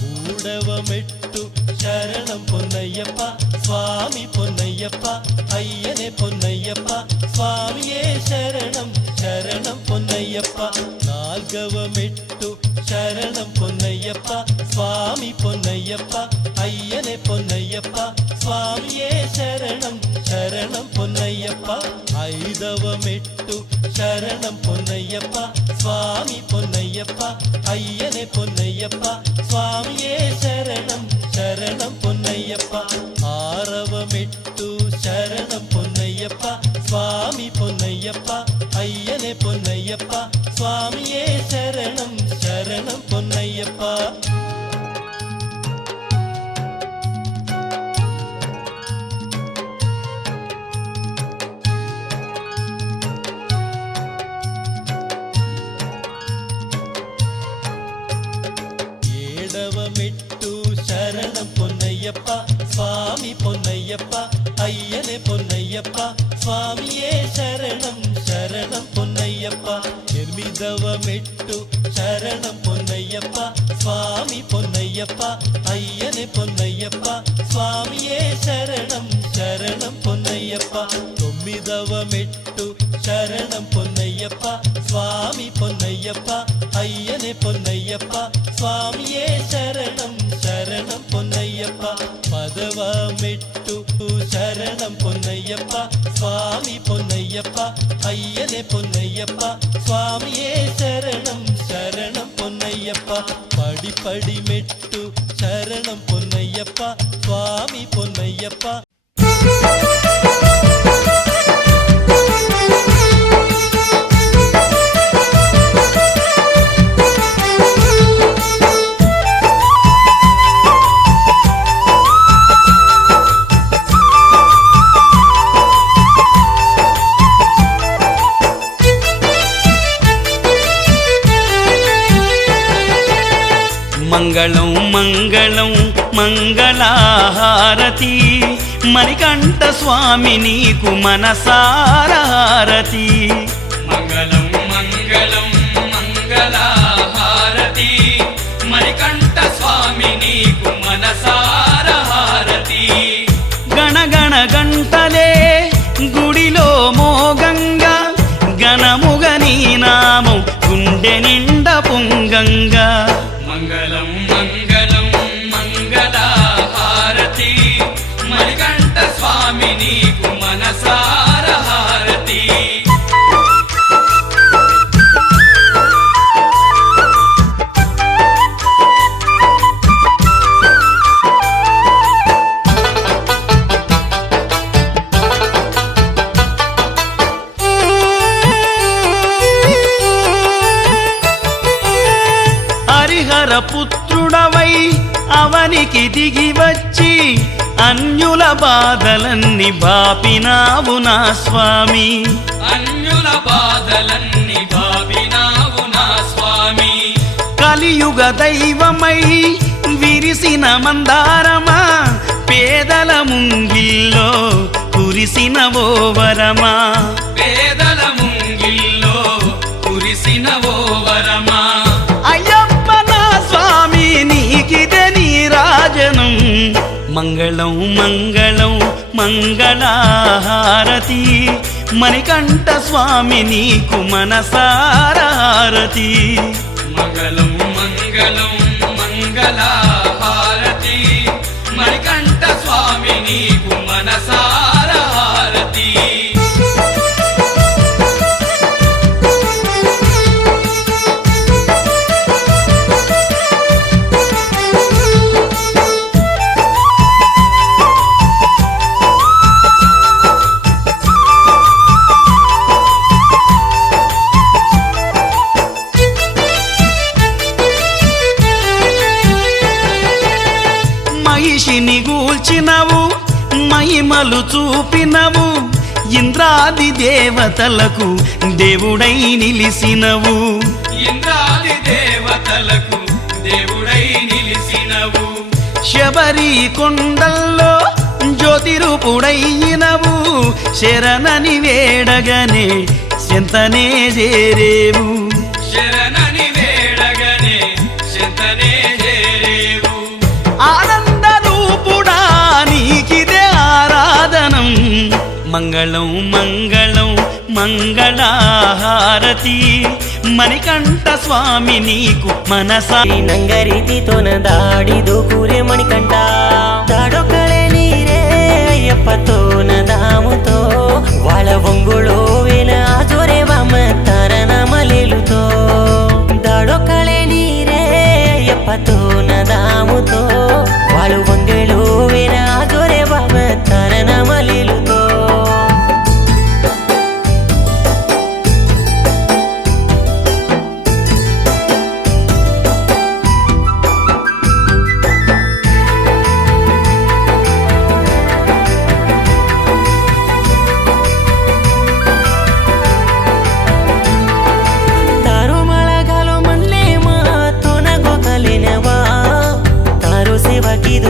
మూడవ మెట్టు శరణం పొన్నయ్యప్ప స్వామి పొన్నయ్యప్ప అయ్యనే పొన్నయ్యప్ప స్వామియే శరణం శరణం పొన్నయ్యప్ప నాల్గవ మెట్టు శరణం పొన్నయ్యప్ప స్వామి పొన్నయ్యప్ప అయ్యనే పొన్నయ్యప్ప స్వామియే శరణం శరణం పొన్నయ్యప్ప ఐదవ మెట్టు శరణం పొన్నయ్యప్ప స్వామి పొన్నయ్యప్ప అయ్యనే పొన్నయ్యప్ప స్వామియే శరణం శరణం పొన్నయ్యప్ప ఆరవ మెట్టు శరణం పొన్నయ్యప్ప స్వామి పొన్నయ్యప్ప అయ్యనే పొన్నయ్యప్ప స్వామియే శరణం శరణం పొన్నయ్యప్ప ఏడవ మెట్టు శరణం పొన్నయ్యప్ప స్వామి పొన్నయ్యప్ప అయ్యనే పొన్నయ్యప్ప స్వామియే శరణం శరణం పొన్నయ్యప్ప ఎనిమిదవ మెట్టు శరణం పొన్నయ్యప్ప స్వామి పొన్నయ్యప్ప అయ్యనే పొన్నయ్యప్ప స్వామియే శరణం శరణం పొన్నయ్యప్ప తొమ్మిదవ మెట్టు శరణం పొన్నయ్యప్ప స్వామి పొన్నయ్యప్ప అయ్యనే పొన్నయ్యప్ప స్వామియే శరణం శరణం పొన్నయ్యప్ప పదవ మెట్టు శరణం పొన్నయ్యప్ప స్వామి పొన్నయ్యప్ప అయ్యనే పొన్నయ్యప్ప స్వామియే శరణం శరణం పొన్నయ్యప్ప పడి పడి మెట్టు శరణం పొన్నయ్యప్ప స్వామి పొన్నయ్యప్ప మంగళం మంగళం మంగళహారతి మణికంఠ స్వామి నీకు మనసారా హారతి మంగళం మంగళం మంగళహారతి మణికంఠ స్వామి నీకు మనసారా హారతి గణగణ గంటలే గుడిలో మోగంగా గణముగ నీ నామం గుండె నిండ పొంగంగా మంగళం మంగళం మంగళహారతి మణికంఠ స్వామి నీకు మనసార హారతి హరిహర పుత్రుడవై అవనికి దిగి వచ్చి అన్యుల బాధలన్నీ బాపినావు నా స్వామి అన్యుల బాధలన్నీ బాపినావు నా స్వామి కలియుగ దైవమై విరిసిన మందారమా పేదల ముంగిల్లో కురిసిన ఓ వరమా పేదల ముంగిల్లో కురిసిన ఓ వరమా అయ్యప్ప నా స్వామి నీకిదే నీ రాజనం మంగళం మంగళం మంగళహారతి మణికంఠ స్వామి నీకు మనసారా హారతి మంగళం మంగళం మంగళహారతి మణికంఠ స్వామి నీకు మనసారా హారతి మహిషిని గూల్చినవు మహిమలు చూపినవు ఇంద్రాది దేవతలకు దేవుడై నిలిసినవు ఇంద్రాది దేవతలకు దేవుడై నిలిసినవు శబరి కొండల్లో జ్యోతిరూపుడైనవు శరణని వేడగనే చెంతనే చేరేవు శరణని వేడగనే చెంతనే చేరేవు ఆనంద రూపుడా నీకిదే ఆరాధనం మంగళం మంగళం మంగళహారతి మణికంఠ స్వామి నీకు మనసా ನಂಗರಿತಿತೋನ ದಾಡಿದು ಕೂರೆ ಮಣಿಕಂಠ ದಾಡೋ ಕಳೆ ನೀರೇ ಅಯ್ಯಪ್ಪತೋನ ದಾಮುತೋ ವಾಳ ಒಂಗುಳು ವೇನ ಆಜೋರೆ ವಾಮ ತಾರನ ಮಲೇಲುತೋ ದಾಡೋ ಕಳೆ ನೀರೇ ಅಯ್ಯಪ್ಪತೋನ ದಾಮುತೋ ವಾಳು ಒಂಗುಳು ವೇನ ಆಜೋರೆ ವಾಮ ತಾರನ ಮಲೇಲುತೋ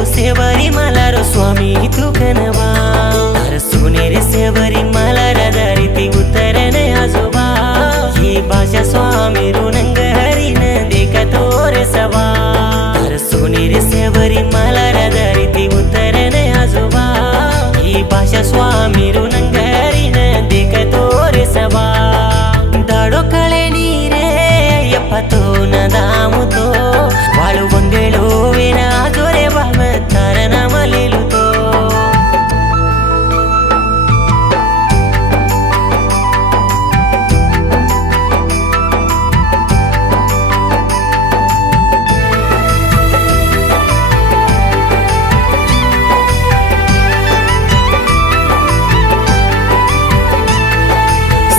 सेवरी मलरो स्वामी तुकनवा सुनेरे सेवरी मलर दरिति उतरने आजोबा ये भाषा स्वामी रुनंग हरिन देख तोरे सवा सुनेरे सेवरी मलर दरिति उतरने आजोबा ये भाषा स्वामी रुनंग हरिन देख तोरे सवा दाडो कळे नीरे यप्पतो नदामुतो वाळु వంగెలో వేనా జోరే బామ తారన మలేలుతో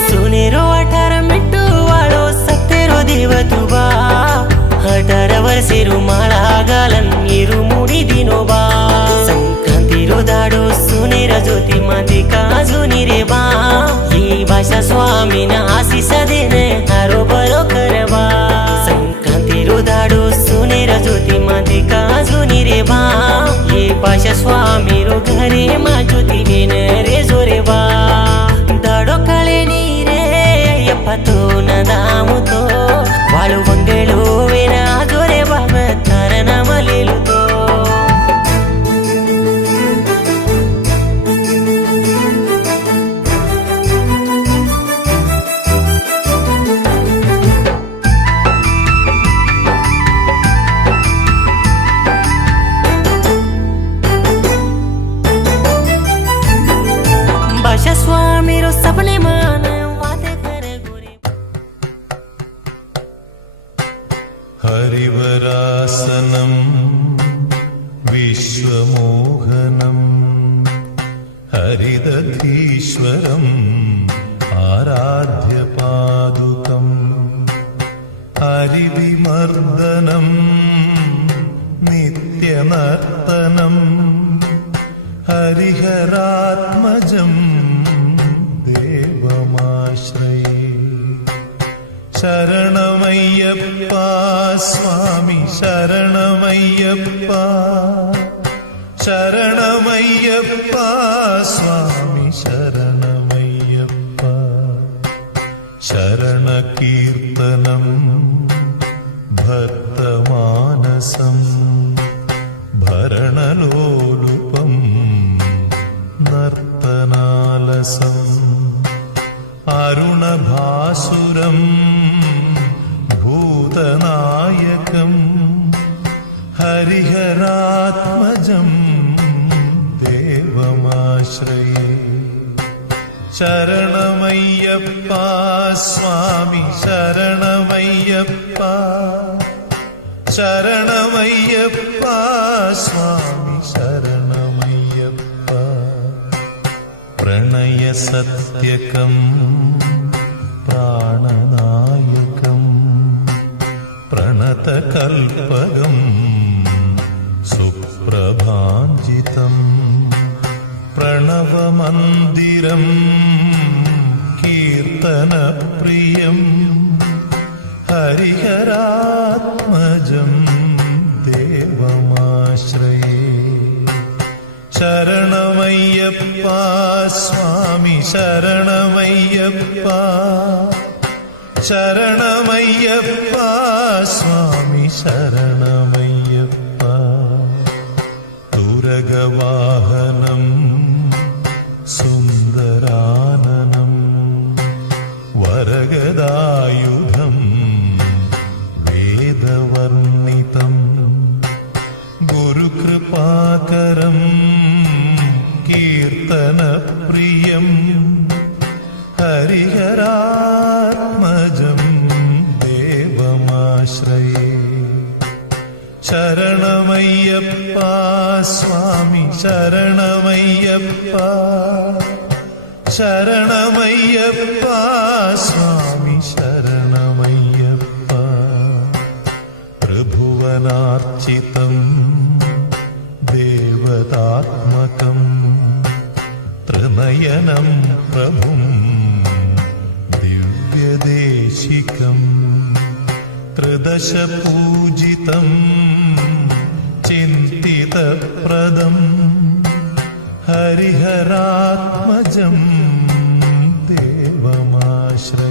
सुनेरो 18 मिट्टू वाळो सत्तेरो देवतुबा 18 वर्षेरू माळा गालन इरू मुडी दिनोबा संक्रांतिरो दाडो सुनेर ज्योति मध्ये काजुनी रे बा ही भाषा स्वामीना आशीष देने हारो बरो करवा संक्रांतिरो दाडो सुनेर ज्योति मध्ये भाषा स्वामी रो घरे माजुती बेन रे जोरे बा दाडो कळे नीरे अय्यप्ಪ तो नदामु तो वाळु मंगळो वेन जोरे बा तारना मलेलु तो भाषा स्वामी रो सपने मान वादे करे गोरे हरिवरासनं विश्वमोहनं हरिदधीश्वरम् आराध्यपादुकम् हरिविमर्दनं नित्यनर्तनं हरिहरात्मजं देवमाश्रये शरणमय्यप्पा स्वामी शरणमय्यप्पा शरणमय्यप्पा स्वामी शरणमय्यप्पा शरणकीर्तनं भक्तमानसं भरणलोलुपं नर्तनालसम् अरुणभासुरं भूतनायकं हरिहरात्मजं देवमाश्रये शरणमय्यप्पा स्वामी शरणमय्यप्पा शरणमय्यप्पा स्वामी शरणमय्यप्पा प्रणयसत्यकं प्राणनायकं प्रणतकल्पकं सुप्रभाञ्जितं प्रणवमन्दिरं कीर्तनप्रियं हरिहरात्मजं देवमाश्रये शरणमय्यप्पा स्वामी शरणमय्यप्पा शरणमय्यप्पा स्वामी शरणमय्यप्पा तुरगवाहनं सुन्दराननं वरगदायुधं वेदवर्णितं गुरुकृपाकरं कीर्तनप्रियं हरिहरात्मजं देवमाश्रये शरणमय्यप्पा स्वामी शरणमय्यप्पा शरणमय्यप्पा स्वामी शरणमय्यप्पा त्रिभुवनार्चितं देवतात्मकं त्रिनयनं प्रभुं दिव्यदेशिकं त्रिदशपूजितं चिन्तितप्रदं हरिहरात्मजं देवमाश्रये